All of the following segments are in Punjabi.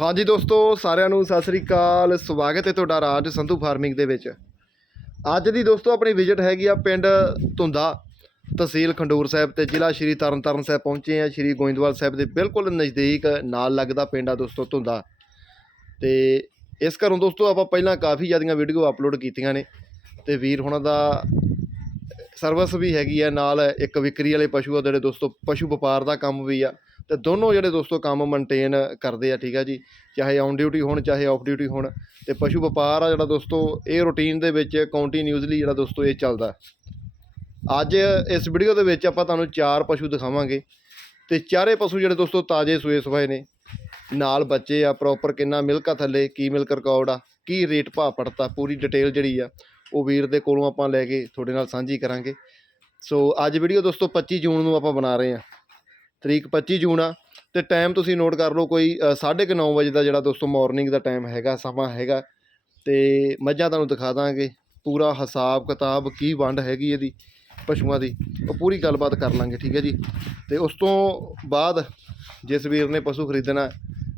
ਹਾਂਜੀ ਦੋਸਤੋ, ਸਾਰਿਆਂ ਨੂੰ ਸਤਿ ਸ੍ਰੀ ਅਕਾਲ। ਸਵਾਗਤ ਹੈ ਤੁਹਾਡਾ ਰਾਜ ਸੰਧੂ ਫਾਰਮਿੰਗ ਦੇ ਵਿੱਚ। ਅੱਜ ਦੀ ਦੋਸਤੋ, ਆਪਣੀ ਵਿਜ਼ਿਟ ਹੈਗੀ ਆ ਪਿੰਡ ਧੁੰਦਾ ਤਹਿਸੀਲ ਖੰਡੂਰ ਸਾਹਿਬ ਤੇ ਜ਼ਿਲ੍ਹਾ ਸ਼੍ਰੀ ਤਰਨਤਾਰਨ ਸਾਹਿਬ ਪਹੁੰਚੇ ਆ। ਸ਼੍ਰੀ ਗੋਇੰਦਵਾਲ ਸਾਹਿਬ ਦੇ ਬਿਲਕੁਲ ਨਜ਼ਦੀਕ ਨਾਲ ਲੱਗਦਾ ਪਿੰਡ ਆ ਦੋਸਤੋ, ਧੁੰਦਾ। ਤੇ ਇਸ ਘਰੋਂ ਦੋਸਤੋ, ਆਪਾਂ ਪਹਿਲਾਂ ਕਾਫੀ ਜ਼ਿਆਦੀਆਂ ਵੀਡੀਓ ਅਪਲੋਡ ਕੀਤੀਆਂ ਨੇ। ਤੇ ਵੀਰ ਹੁਣਾਂ ਦਾ ਸਰਵਿਸ ਵੀ ਹੈਗੀ ਆ ਨਾਲ ਇੱਕ ਵਿਕਰੀ ਵਾਲੇ ਪਸ਼ੂ ਆ ਜਿਹੜੇ ਦੋਸਤੋ, ਪਸ਼ੂ ਵਪਾਰ ਦਾ ਕੰਮ ਵੀ ਆ। ਤੇ ਦੋਨੋਂ ਜਿਹੜੇ ਦੋਸਤੋ ਕੰਮ ਮੇਨਟੇਨ ਕਰਦੇ ਆ, ਠੀਕ ਆ ਜੀ, ਚਾਹੇ ਔਨ ਡਿਊਟੀ ਹੋਣ, ਚਾਹੇ ਆਫ ਡਿਊਟੀ ਹੋਣ, ਤੇ ਪਸ਼ੂ ਵਪਾਰ ਆ ਜਿਹੜਾ ਦੋਸਤੋ, ਇਹ ਰੂਟੀਨ ਦੇ ਵਿੱਚ ਕੰਟੀਨਿਊਸਲੀ ਜਿਹੜਾ ਦੋਸਤੋ ਇਹ ਚੱਲਦਾ। ਅੱਜ ਇਸ ਵੀਡੀਓ ਦੇ ਵਿੱਚ ਆਪਾਂ ਤੁਹਾਨੂੰ ਚਾਰ ਪਸ਼ੂ ਦਿਖਾਵਾਂਗੇ, ਤੇ ਚਾਰੇ ਪਸ਼ੂ ਜਿਹੜੇ ਦੋਸਤੋ ਤਾਜ਼ੇ ਸੂਏ ਸਵਾਏ ਨੇ, ਨਾਲ ਬੱਚੇ ਆ ਪ੍ਰੋਪਰ ਕਿੰਨਾ ਮਿਲਕਾ ਥੱਲੇ, ਕੀ ਮਿਲਕ ਰਿਕਾਰਡ ਆ, ਕੀ ਰੇਟ ਭਾਅ ਪੜਤਾ, ਪੂਰੀ ਡਿਟੇਲ ਜਿਹੜੀ ਆ, ਉਹ ਵੀਰ ਦੇ ਕੋਲੋਂ ਆਪਾਂ ਲੈ ਕੇ ਤੁਹਾਡੇ ਨਾਲ ਸਾਂਝੀ ਕਰਾਂਗੇ। ਸੋ ਅੱਜ ਵੀਡੀਓ ਦੋਸਤੋ 25 ਜੂਨ ਨੂੰ ਆਪਾਂ ਬਣਾ ਰਹੇ ਹਾਂ ਤਰੀਕ 25 ਜੂਨ ਆ, ਤੇ ਟਾਈਮ ਤੁਸੀਂ ਨੋਟ ਕਰ ਲਓ ਕੋਈ 9:30 ਵਜੇ ਦਾ ਜਿਹੜਾ ਦੋਸਤੋ ਮਾਰਨਿੰਗ ਦਾ ਟਾਈਮ ਹੈਗਾ, ਸਮਾਂ ਹੈਗਾ, ਤੇ ਮੱਝਾਂ ਤੁਹਾਨੂੰ ਦਿਖਾ ਦਾਂਗੇ ਪੂਰਾ ਹਿਸਾਬ ਕਿਤਾਬ ਕੀ ਵੰਡ ਹੈਗੀ ਇਹਦੀ, ਪਸ਼ੂਆਂ ਦੀ, ਉਹ ਪੂਰੀ ਗੱਲਬਾਤ ਕਰ ਲਾਂਗੇ, ਠੀਕ ਹੈ ਜੀ? ਤੇ ਉਸ ਤੋਂ ਬਾਅਦ ਜਿਸ ਵੀਰ ਨੇ ਪਸ਼ੂ ਖਰੀਦਣਾ,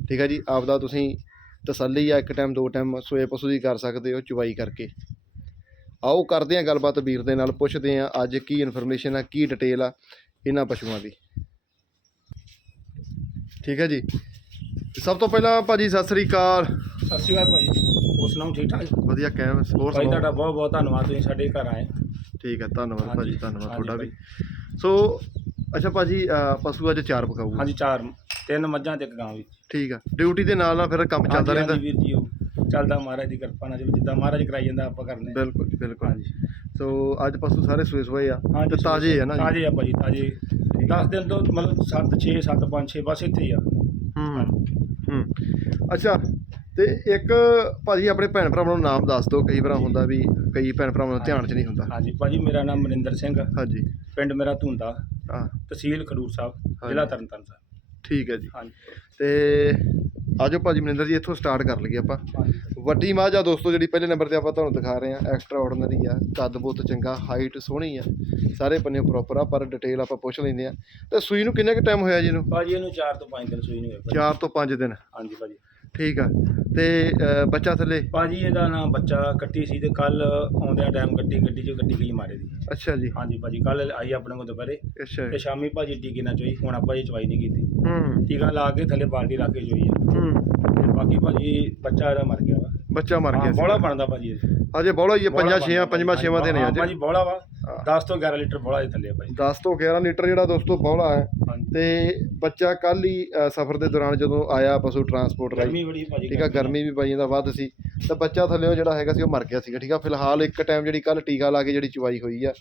ਠੀਕ ਹੈ ਜੀ, ਆਪਦਾ ਤੁਸੀਂ ਤਸੱਲੀ ਆ, ਇੱਕ ਟਾਈਮ ਦੋ ਟਾਈਮ ਸੋਏ ਪਸ਼ੂ ਦੀ ਕਰ ਸਕਦੇ ਹੋ ਚੁਵਾਈ ਕਰਕੇ। ਆਓ ਕਰਦੇ ਹਾਂ ਗੱਲਬਾਤ ਵੀਰ ਦੇ ਨਾਲ, ਪੁੱਛਦੇ ਹਾਂ ਅੱਜ ਕੀ ਇਨਫੋਰਮੇਸ਼ਨ ਆ, ਕੀ ਡਿਟੇਲ ਆ ਇਹਨਾਂ ਪਸ਼ੂਆਂ ਦੀ। ਠੀਕ ਹੈ ਜੀ। ਸਭ ਤੋਂ ਪਹਿਲਾਂ ਭਾਜੀ ਸਤਿ ਸ੍ਰੀ ਅਕਾਲ। ਸਤਿ ਸ਼੍ਰੀ ਅਕਾਲ ਭਾਜੀ। ਹੋਰ ਸੁਣਾਓ ਠੀਕ ਠਾਕ? ਵਧੀਆ ਕਹਿ ਹੋਰ ਭਾਈ ਸੁਣਾਓ? ਤੁਹਾਡਾ ਬਹੁਤ ਬਹੁਤ ਧੰਨਵਾਦ ਤੁਸੀਂ ਸਾਡੇ ਘਰ ਆਏ। ਠੀਕ ਹੈ ਧੰਨਵਾਦ ਹਾਂਜੀ, ਭਾਜੀ ਧੰਨਵਾਦ ਹਾਂਜੀ ਤੁਹਾਡਾ ਵੀ। ਸੋ ਅੱਛਾ ਭਾਜੀ ਅਹ, ਪਸ਼ੂ ਅੱਜ ਚਾਰ ਪਕਾਊਗਾ। ਹਾਂਜੀ ਚਾਰ ਤਿੰਨ ਮੱਝਾਂ ਤੇ ਇੱਕ ਗਾਂ ਵੀ। ਠੀਕ ਆ ਡਿਊਟੀ ਦੇ ਨਾਲ ਨਾਲ ਫਿਰ ਕੰਮ ਚੱਲਦਾ ਹਾਂਜੀ, ਰਹਿੰਦਾ। ਹਾਂਜੀ ਵੀਰ ਜੀ ਉਹ ਚੱਲਦਾ ਮਹਾਰਾਜ ਦੀ ਕਿਰਪਾ ਨਾਲ ਚਲੋ ਜਿੱਦਾਂ ਮਹਾਰਾਜ ਕਰਾਈ ਜਾਂਦਾ ਆਪਾਂ ਕਰਨੇ। ਬਿਲਕੁਲ ਜੀ, ਬਿਲਕੁਲ। ਹਾਂਜੀ। ਸੋ ਅੱਜ ਪਸ਼ੂ ਸਾਰੇ ਸੂਏ ਸੂਏ ਆ। ਹਾਂਜੀ, ਤੇ ਤਾਜ਼ੇ ਆ ਨਾ ਜੀ। ਤਾਜ਼ੇ ਆ ਭਾਜੀ ਤਾਜ਼ੇ। 10 ਦਿਨ ਤੋਂ ਮਤਲਬ 7 6 7 5 6 ਬਸ ਇੱਥੇ ਹੀ ਆ। ਹੂੰ ਹੂੰ। ਅੱਛਾ ਤੇ ਇੱਕ ਭਾਜੀ ਆਪਣੇ ਭੈਣ ਭਰਾਵਾਂ ਨੂੰ ਨਾਮ ਦੱਸ ਦਿਓ। ਕਈ ਵਾਰ ਹੁੰਦਾ ਵੀ ਕਈ ਭੈਣ ਭਰਾਵਾਂ ਨੂੰ ਧਿਆਨ 'ਚ ਨਹੀਂ ਹੁੰਦਾ। ਹਾਂਜੀ। ਭਾਜੀ ਮੇਰਾ ਨਾਮ ਮਨਿੰਦਰ ਸਿੰਘ ਹਾਂਜੀ। ਪਿੰਡ ਮੇਰਾ ਧੁੰਦਾ। ਹਾਂ। ਤਹਿਸੀਲ ਖਡੂਰ ਸਾਹਿਬ। ਜ਼ਿਲ੍ਹਾ ਤਰਨਤਾਰਨ ਸਾਹਿਬ। ਠੀਕ ਹੈ ਜੀ। ਹਾਂਜੀ। ਤੇ ਆਜੋ ਭਾਜੀ ਮਨਿੰਦਰ ਜੀ ਇੱਥੋਂ ਸਟਾਰਟ ਕਰ ਲਈਏ ਆਪਾਂ। ਹਾਂਜੀ। ਵੱਡੀ ਮਾਝ ਆ ਦੋਸਤੋ ਜਿਹੜੀ ਪਹਿਲੇ ਨੰਬਰ ਤੇ ਆਪਾਂ ਤੁਹਾਨੂੰ ਦਿਖਾ ਰਹੇ ਆ ਐਕਸਟਰਾ ਆਰਡੀਨਰੀ ਆ ਕੱਦ ਬਹੁਤ ਚੰਗਾ ਹਾਈਟ ਸੋਹਣੀ ਆ ਸਾਰੇ ਪੰਨੇ ਪ੍ਰੋਪਰ ਆ ਪਰ ਡਿਟੇਲ ਆਪਾਂ ਪੁੱਛ ਲੈਂਦੇ ਆ ਤੇ ਸੂਈ ਨੂੰ ਕਿੰਨੇ ਕੁ ਟਾਈਮ ਹੋਇਆ ਜੀ ਇਹਨੂੰ? ਭਾਜੀ ਇਹਨੂੰ 4 ਤੋਂ 5 ਦਿਨ ਸੂਈ ਨਹੀਂ ਹੋਏ ਭਾਜੀ। 4 ਤੋਂ 5 ਦਿਨ। ਹਾਂਜੀ ਭਾਜੀ। ਠੀਕ ਆ। ਤੇ ਬੱਚਾ ਥੱਲੇ? ਭਾਜੀ ਇਹਦਾ ਨਾ ਬੱਚਾ ਕੱਟੀ ਸੀ ਤੇ ਕੱਲ ਆਉਂਦਿਆਂ ਟਾਈਮ ਗੱਡੀ ਗੱਡੀ 'ਚ ਗੱਡੀ ਗਈ ਮਾਰੇ ਦੀ। ਅੱਛਾ ਜੀ। ਹਾਂਜੀ ਭਾਜੀ ਕੱਲ ਆਈ ਆਪਣੇ ਕੋਲ ਦੁਪਹਿਰੇ। ਅੱਛਾ। ਤੇ ਸ਼ਾਮੀ ਭਾਜੀ ਟੀਕੇ ਨਾਲ ਚੋਈ ਹੁਣ ਆਪਾਂ ਜੀ ਚਵਾਈ ਨਹੀਂ ਕੀਤੀ। ਹੂੰ। ਟੀਕਾ ਲਾ ਕੇ ਥੱਲੇ ਬਾਲਟੀ ਰੱਖ ਕੇ ਚੋਈ ਆ। ਹੂੰ। ਤੇ ਬਾਕੀ ਭਾਜੀ ਬੱਚਾ ਇਹਦਾ ਮਰ ਗਿਆ ਵਾ। ਬੱਚਾ ਮਰ ਹਾਂ ਗਿਆ ਬੋਲਾ ਬਣਦਾ ਭਾਜੀ ਇਹ। ਅਜੇ ਬੋਲਾ ਹੀ ਬੋਹਲਾ ਪੰਜਾਂ ਛੇਆਂ ਪੰਜਵਾਂ ਛੇਵਾਂ ਦੇ ਨੇ ਹਾਂ, ਅੱਜ। ਭਾਜੀ ਬੋਲਾ ਵਾ। ਹਾਂ। 10 ਤੋਂ 11 ਲੀਟਰ ਬੋਲਾ ਦੇ ਥੱਲੇ ਆ ਭਾਜੀ 10 ਤੋਂ 11 ਲੀਟਰ ਜਿਹੜਾ ਦੋਸਤੋ ਬੋਲਾ ਹੈ ਹਾਂਜੀ। ਤੇ ਬੱਚਾ ਕੱਲ ਹੀ ਸਫ਼ਰ ਦੇ ਦੌਰਾਨ ਜਦੋਂ ਆਇਆ ਪਸ਼ੂ ਟਰਾਂਸਪੋਰਟ ਰਾਹੀਂ। ਗਰਮੀ ਬੜੀ ਭਾਜੀ ਠੀਕ ਆ ਗਰਮੀ ਵੀ ਬਾਈ ਦਾ ਵੱਧ ਸੀ। ਤਾਂ ਬੱਚਾ ਥੱਲੇ ਜਿਹੜਾ ਹੈਗਾ ਸੀ ਉਹ ਮਰ ਗਿਆ ਸੀਗਾ ਠੀਕ ਆ। ਫਿਲਹਾਲ ਇੱਕ ਟਾਈਮ ਜਿਹੜੀ ਕੱਲ ਟੀਕਾ ਲਾ ਕੇ ਜਿਹੜੀ ਚਵਾਈ ਹੋਈ ਆ।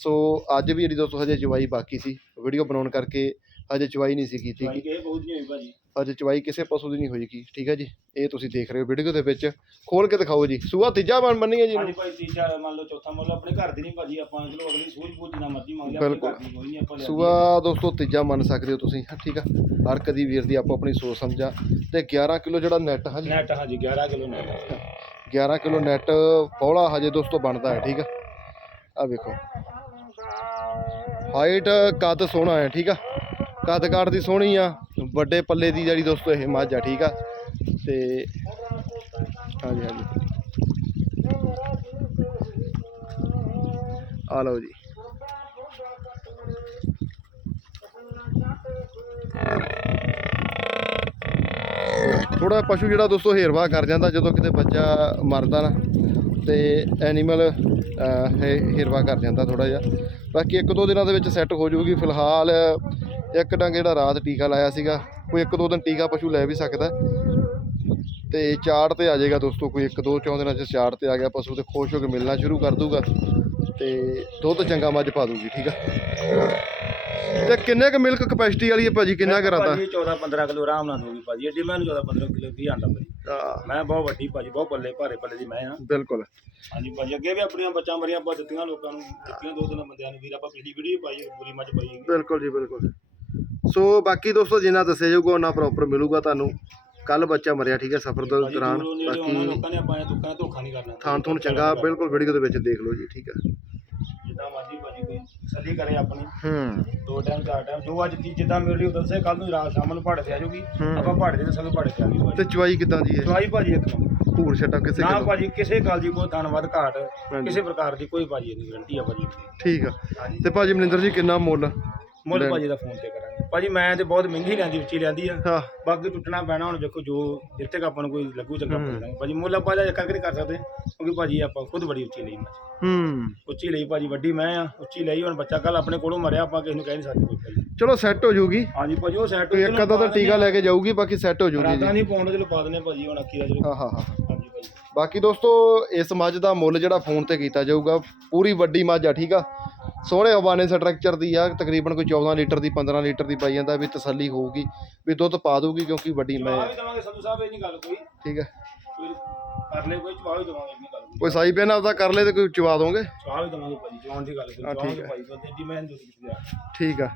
ਸੋ ਅੱਜ ਵੀ ਜਿਹੜੀ ਦੋਸਤੋ ਹਜੇ ਚਵਾਈ ਬਾਕੀ ਸੀ। ਵੀਡੀਓ ਬਣਾਉਣ ਕਰਕੇ ਹਜੇ ਚਵਾਈ ਨਹੀਂ ਸੀ ਕੀਤੀ ਬਹੁਤ ਨਹੀਂ ਹੋਈ ਭਾਜੀ। ਅੱਜ ਚਵਾਈ ਕਿਸੇ ਪਸ਼ੂ ਦੀ ਨਹੀਂ ਹੋਈਗੀ ਠੀਕ ਹੈ ਜੀ। ਇਹ ਤੁਸੀਂ ਦੇਖ ਰਹੇ ਹੋ ਵੀਡੀਓ ਦੇ ਵਿੱਚ। ਖੋਲ ਕੇ ਦਿਖਾਓ ਜੀ। ਸੂਆ ਤੀਜਾ ਬਣ ਬੰਨੀ ਹੈ ਜੀ ਹਾਂਜੀ। ਭਾਈ ਤੀਜਾ ਮੰਨ ਲਓ ਚੌਥਾ ਮੰਨ ਲਓ ਆਪਣੇ ਘਰ ਦੀ ਨਹੀਂ ਭਾਜੀ ਆਪਾਂ ਚਲੋ ਅਗਲੀ ਸੂਝ ਬੂਝ ਨਾ ਮਰਜ਼ੀ ਮੰਗ ਲਿਆ ਆਪਣੇ ਬਿਲਕੁਲ। ਦੀ ਕੋਈ ਨਹੀਂ ਆਪਾਂ ਲਿਆਂਦੀ। ਸੂਆ ਦੋਸਤੋ ਤੀਜਾ ਮੰਨ ਸਕਦੇ ਹੋ ਤੁਸੀਂ ਠੀਕ ਆ। ਹਰ ਕਦੀ ਵੀਰ ਦੀ ਆਪੋ ਆਪਣੀ ਸੋਚ ਸਮਝਾ। ਤੇ 11 ਕਿਲੋ ਜਿਹੜਾ ਨੈਟ ਹਾਂਜੀ ਨੈਟ ਹਾਂਜੀ 11 ਕਿਲੋ ਨੈਟ 11 ਕਿਲੋ ਨੈਟ ਪੌਲਾ ਹਜੇ ਦੋਸਤੋ ਬਣਦਾ ਹੈ ਠੀਕ ਆ। ਆ ਵੇਖੋ। ਹਾਈਟ ਕੱਦ ਸੋਹਣਾ ਹੈ ਠੀਕ ਆ। ਕੱਦ ਕਾਠ ਦੀ ਸੋਹਣੀ ਆ, ਵੱਡੇ ਪੱਲੇ ਦੀ ਜਿਹੜੀ ਦੋਸਤੋ ਇਹ ਮੱਝ ਆ, ਠੀਕ ਆ? ਤੇ ਹਾਂਜੀ ਹਾਂਜੀ। ਆ ਲਓ ਜੀ। ਥੋੜਾ ਪਸ਼ੂ ਜਿਹੜਾ ਦੋਸਤੋ ਹੇਰਵਾ ਕਰ ਜਾਂਦਾ, ਜਦੋਂ ਕਿਤੇ ਬੱਚਾ ਮਰਦਾ ਨਾ, ਤੇ ਐਨੀਮਲ ਹੇਰਵਾ ਕਰ ਜਾਂਦਾ ਥੋੜਾ ਜਿਹਾ। ਬਾਕੀ ਇੱਕ ਦੋ ਦਿਨਾਂ ਦੇ ਵਿੱਚ ਸੈੱਟ ਹੋ ਜਾਊਗੀ। ਫਿਲਹਾਲ ਇੱਕ ਡੰਗ ਜਿਹੜਾ ਰਾਤ ਟੀਕਾ ਲਾਇਆ ਸੀਗਾ ਕੋਈ ਇੱਕ ਦੋ ਦਿਨ ਟੀਕਾ ਪਸ਼ੂ ਲੈ ਵੀ ਸਕਦਾ। ਤੇ ਚਾੜ ਤੇ ਆ ਜਾਏਗਾ ਦੋਸਤੋ ਕੋਈ ਇੱਕ ਦੋ ਚੌਂ ਦਿਨਾਂ ਚ ਚਾੜ ਤੇ ਆ ਗਿਆ ਪਸ਼ੂ ਤੇ ਖੁਸ਼ ਹੋ ਕੇ ਮਿਲਣਾ ਸ਼ੁਰੂ ਕਰ ਦੂਗਾ। ਤੇ ਦੁੱਧ ਚੰਗਾ ਮੱਝ ਪਾ ਦੂਗੀ ਠੀਕ ਆ? ਤੇ ਕਿੰਨੇ ਕ ਮਿਲਕ ਕਪੈਸਿਟੀ ਵਾਲੀ ਹੈ ਭਾਜੀ ਕਿੰਨਾ ਕਰਾਤਾ ਭਾਜੀ 14 15 ਕਿਲੋ ਆਰਾਮ ਨਾਲ ਹੋਊਗੀ ਭਾਜੀ ਏਡੀ ਮੈਨੂੰ 14 15 ਕਿਲੋ ਵੀ ਆਂਦਾ ਭਾਜੀ। ਮੈਂ ਬਹੁਤ ਵੱਡੀ ਭਾਜੀ ਬਹੁਤ ਪੱਲੇ ਭਾਰੇ ਪੱਲੇ ਦੀ ਮੈਂ ਆ। ਬਿਲਕੁਲ। ਹਾਂਜੀ ਭਾਜੀ ਅੱਗੇ ਵੀ ਆਪਣੀਆਂ ਬੱਚਾ ਮਰੀਆਂ ਆਪਾਂ ਦਿੱਤੀਆਂ ਲੋਕਾਂ ਨੂੰ ਦਿੱਤੀਆਂ ਦੋ ਤਿੰਨ ਬੰਦਿਆਂ ਨੂੰ ਵੀਰ ਆਪਾਂ ਪਿਛਲੀ ਵੀਡੀਓ ਪਾਈ ਬੁਰੀ ਮੱਝ ਪਾਈ। ਬਿਲਕੁਲ ਜੀ ਬਿਲਕੁਲ। ਸੋ ਬਾਕੀ ਦੋਸਤੋ ਜਿੰਨਾ ਦੱਸਿਆ ਜਾਊਗਾ ਉਹਨਾਂ ਪ੍ਰੋਪਰ ਮਿਲੂਗਾ ਤੁਹਾਨੂੰ। ਕੱਲ ਬੱਚਾ ਮਰਿਆ ਠੀਕ ਹੈ ਸਫਰ ਦੇ ਦੌਰਾਨ। ਬਾਕੀ ਲੋਕਾਂ ਨੇ ਆਪਾਂ ਇਹ ਧੋਖਾ ਨਹੀਂ ਕਰਨਾ। ਚੰਗਾ ਬਿਲਕੁਲ ਵੀਡੀਓ ਦੇ ਵਿੱਚ ਦੇਖ ਲਓ ਜੀ ਠੀਕ ਹੈ। ਜਿੱਦਾਂ ਮਰਜ਼ੀ ਭਾਜੀ ਕੋਈ ਤਸੱਲੀ ਕਰੇ ਆਪਣੀ। ਹੂੰ। ਦੋ ਟਾਈਮ ਚਾਰ ਟਾਈਮ ਜੋ ਅੱਜ ਚੀਜ਼ ਜਿੱਦਾਂ ਮਿਲ ਰਹੀ ਉਹ ਦੱਸੇ ਕੱਲ ਨੂੰ ਰਾਤ ਸ਼ਾਮ ਨੂੰ ਪਹਾੜੇ ਤੇ ਆ ਜਾਊਗੀ। ਹੂੰ। ਆਪਾਂ ਪਹਾੜੇ ਦੱਸਾਂਗੇ ਪਹਾੜੇ ਤੇ ਆ ਤੇ ਚਵਾਈ ਕਿਦਾਂ ਦੀ ਹੈ? ਦਵਾਈ ਭਾਜੀ ਇੱਕ ਨੰਬਰ ਭੂਰ ਛੱਟਾ ਕਿਸੇ ਨਾ ਕਿਲੋ ਭਾਜੀ ਕਿਸੇ ਗੱਲ ਦੀ ਕੋਈ ਧੰਨਵਾਦ ਘਾਟ ਹਾਂਜੀ। ਕਿਸੇ ਪ੍ਰਕਾਰ ਦੀ ਕੋਈ ਭਾਜੀ ਨਹੀਂ ਗਰੰਟੀ ਆ ਭਾਜੀ ਠੀਕ ਆ। ਹਾਂਜੀ। ਤੇ ਭਾਜੀ ਮਨਿੰਦਰ ਜੀ ਕਿੰਨਾ ਮੁੱਲ? ਮੁੱਲ ਭਾਜੀ ਦਾ ਫੋਨ ਤੇ ਕਰਾਂਗੇ। ਭਾਜੀ ਮੈਂ ਤੇ ਬਹੁਤ ਮਹਿੰਗੀ ਲੈਂਦੀ ਉੱਚੀ ਲੈਂਦੀ ਆ। ਹਾਂ। ਬਾਕੀ ਟੁੱਟਣਾ ਪੈਣਾ ਹੁਣ ਵੇਖੋ ਜੋ ਜਿੱਥੇ ਤੱਕ ਆਪਾਂ ਨੂੰ ਕੋਈ ਲੱਗੂ ਚੰਗਾ ਹੂੰ। ਪੈ ਦਾਂਗੇ ਭਾਜੀ ਮੁੱਲ ਆਪਾਂ ਦਾ ਕਰਕੇ ਨਹੀਂ ਕਰ ਸਕਦੇ ਕਿਉਂਕਿ ਭਾਜੀ ਆਪਾਂ ਖੁਦ ਬੜੀ ਉੱਚੀ ਲਈ ਮੈਂ ਹੂੰ। ਉੱਚੀ ਲਈ ਭਾਜੀ ਵੱਡੀ ਮੈਂ ਆ ਉੱਚੀ ਲਈ ਹੁਣ ਬੱਚਾ ਕੱਲ ਆਪਣੇ ਕੋਲੋਂ ਮਰਿਆ ਆਪਾਂ ਕਿਸੇ ਨੂੰ ਕਹਿ ਨਹੀਂ ਸਕਦੇ ਕੋਈ ਭਾਜੀ। ਚਲੋ ਸੈੱਟ ਹੋ ਜੂਗੀ। ਹਾਂਜੀ ਭਾਜੀ ਉਹ ਸੈਟ ਕੋਈ ਇੱਕ ਅੱਧਾ ਤਾਂ ਟੀਕਾ ਲੈ ਕੇ ਜਾਊਗੀ ਬਾਕੀ ਸੈੱਟ ਹੋ ਜੂਗੀ ਜੀ। ਰਾਤਾਂ ਨਹੀਂ ਪਾਉਣ ਚਲੋ ਪਾ ਦਨੇ ਭਾਜੀ ਹੁਣ ਅੱਖੀ ਦਾ ਚਲੋ। ਹਾਂ ਹਾਂ ਹਾਂ। ਹਾਂਜੀ ਭਾਜੀ। ਬਾਕੀ ਦੋਸਤੋ ਇਸ ਮੱਝ ਦਾ ਮੁੱਲ ਜਿਹੜਾ ਫੋਨ ਤੇ ਕੀਤਾ ਜਾਊਗਾ ਪੂਰੀ ਵੱਡੀ ਮੱਝ ਆ ਠੀਕ ਆ? ਸੋਹਣੇ ਹਵਾਨੇ ਸਟਰਕਚਰ ਦੀ ਆ ਤਕਰੀਬਨ ਕੋਈ 14 ਲੀਟਰ ਦੀ 15 ਲੀਟਰ ਦੀ ਪਾਈ ਜਾਂਦਾ ਵੀ ਤਸੱਲੀ ਹੋਊਗੀ ਵੀ ਦੁੱਧ ਪਾ ਦਊਗੀ ਕਿਉਂਕਿ ਵੱਡੀ ਮੈਂ ਚਵਾ ਵੀ ਦਵਾਂਗੇ ਸੰਧੂ ਸਾਹਿਬ ਇਹ ਨਹੀਂ ਗੱਲ ਕੋਈ। ਠੀਕ ਹੈ ਕੋਈ ਕਰ ਲੈ ਕੋਈ ਚਵਾ ਵੀ ਦਵਾਂਗੇ ਇਹ ਨਹੀਂ ਗੱਲ ਕੋਈ। ਕੋਈ ਸਾਈ ਪੈਨ ਆਪਦਾ ਕਰ ਲੈ ਤੇ ਕੋਈ ਚਵਾ ਦੋਗੇ? ਚਵਾ ਵੀ ਦਵਾਂਗੇ ਭਾਜੀ ਚਵਾਉਣ ਦੀ ਗੱਲ ਕੋਈ ਹਾਂ, ਠੀਕ ਤੋਂ ਤੇ ਮੈਂ ਆ ਠੀਕ ਆ।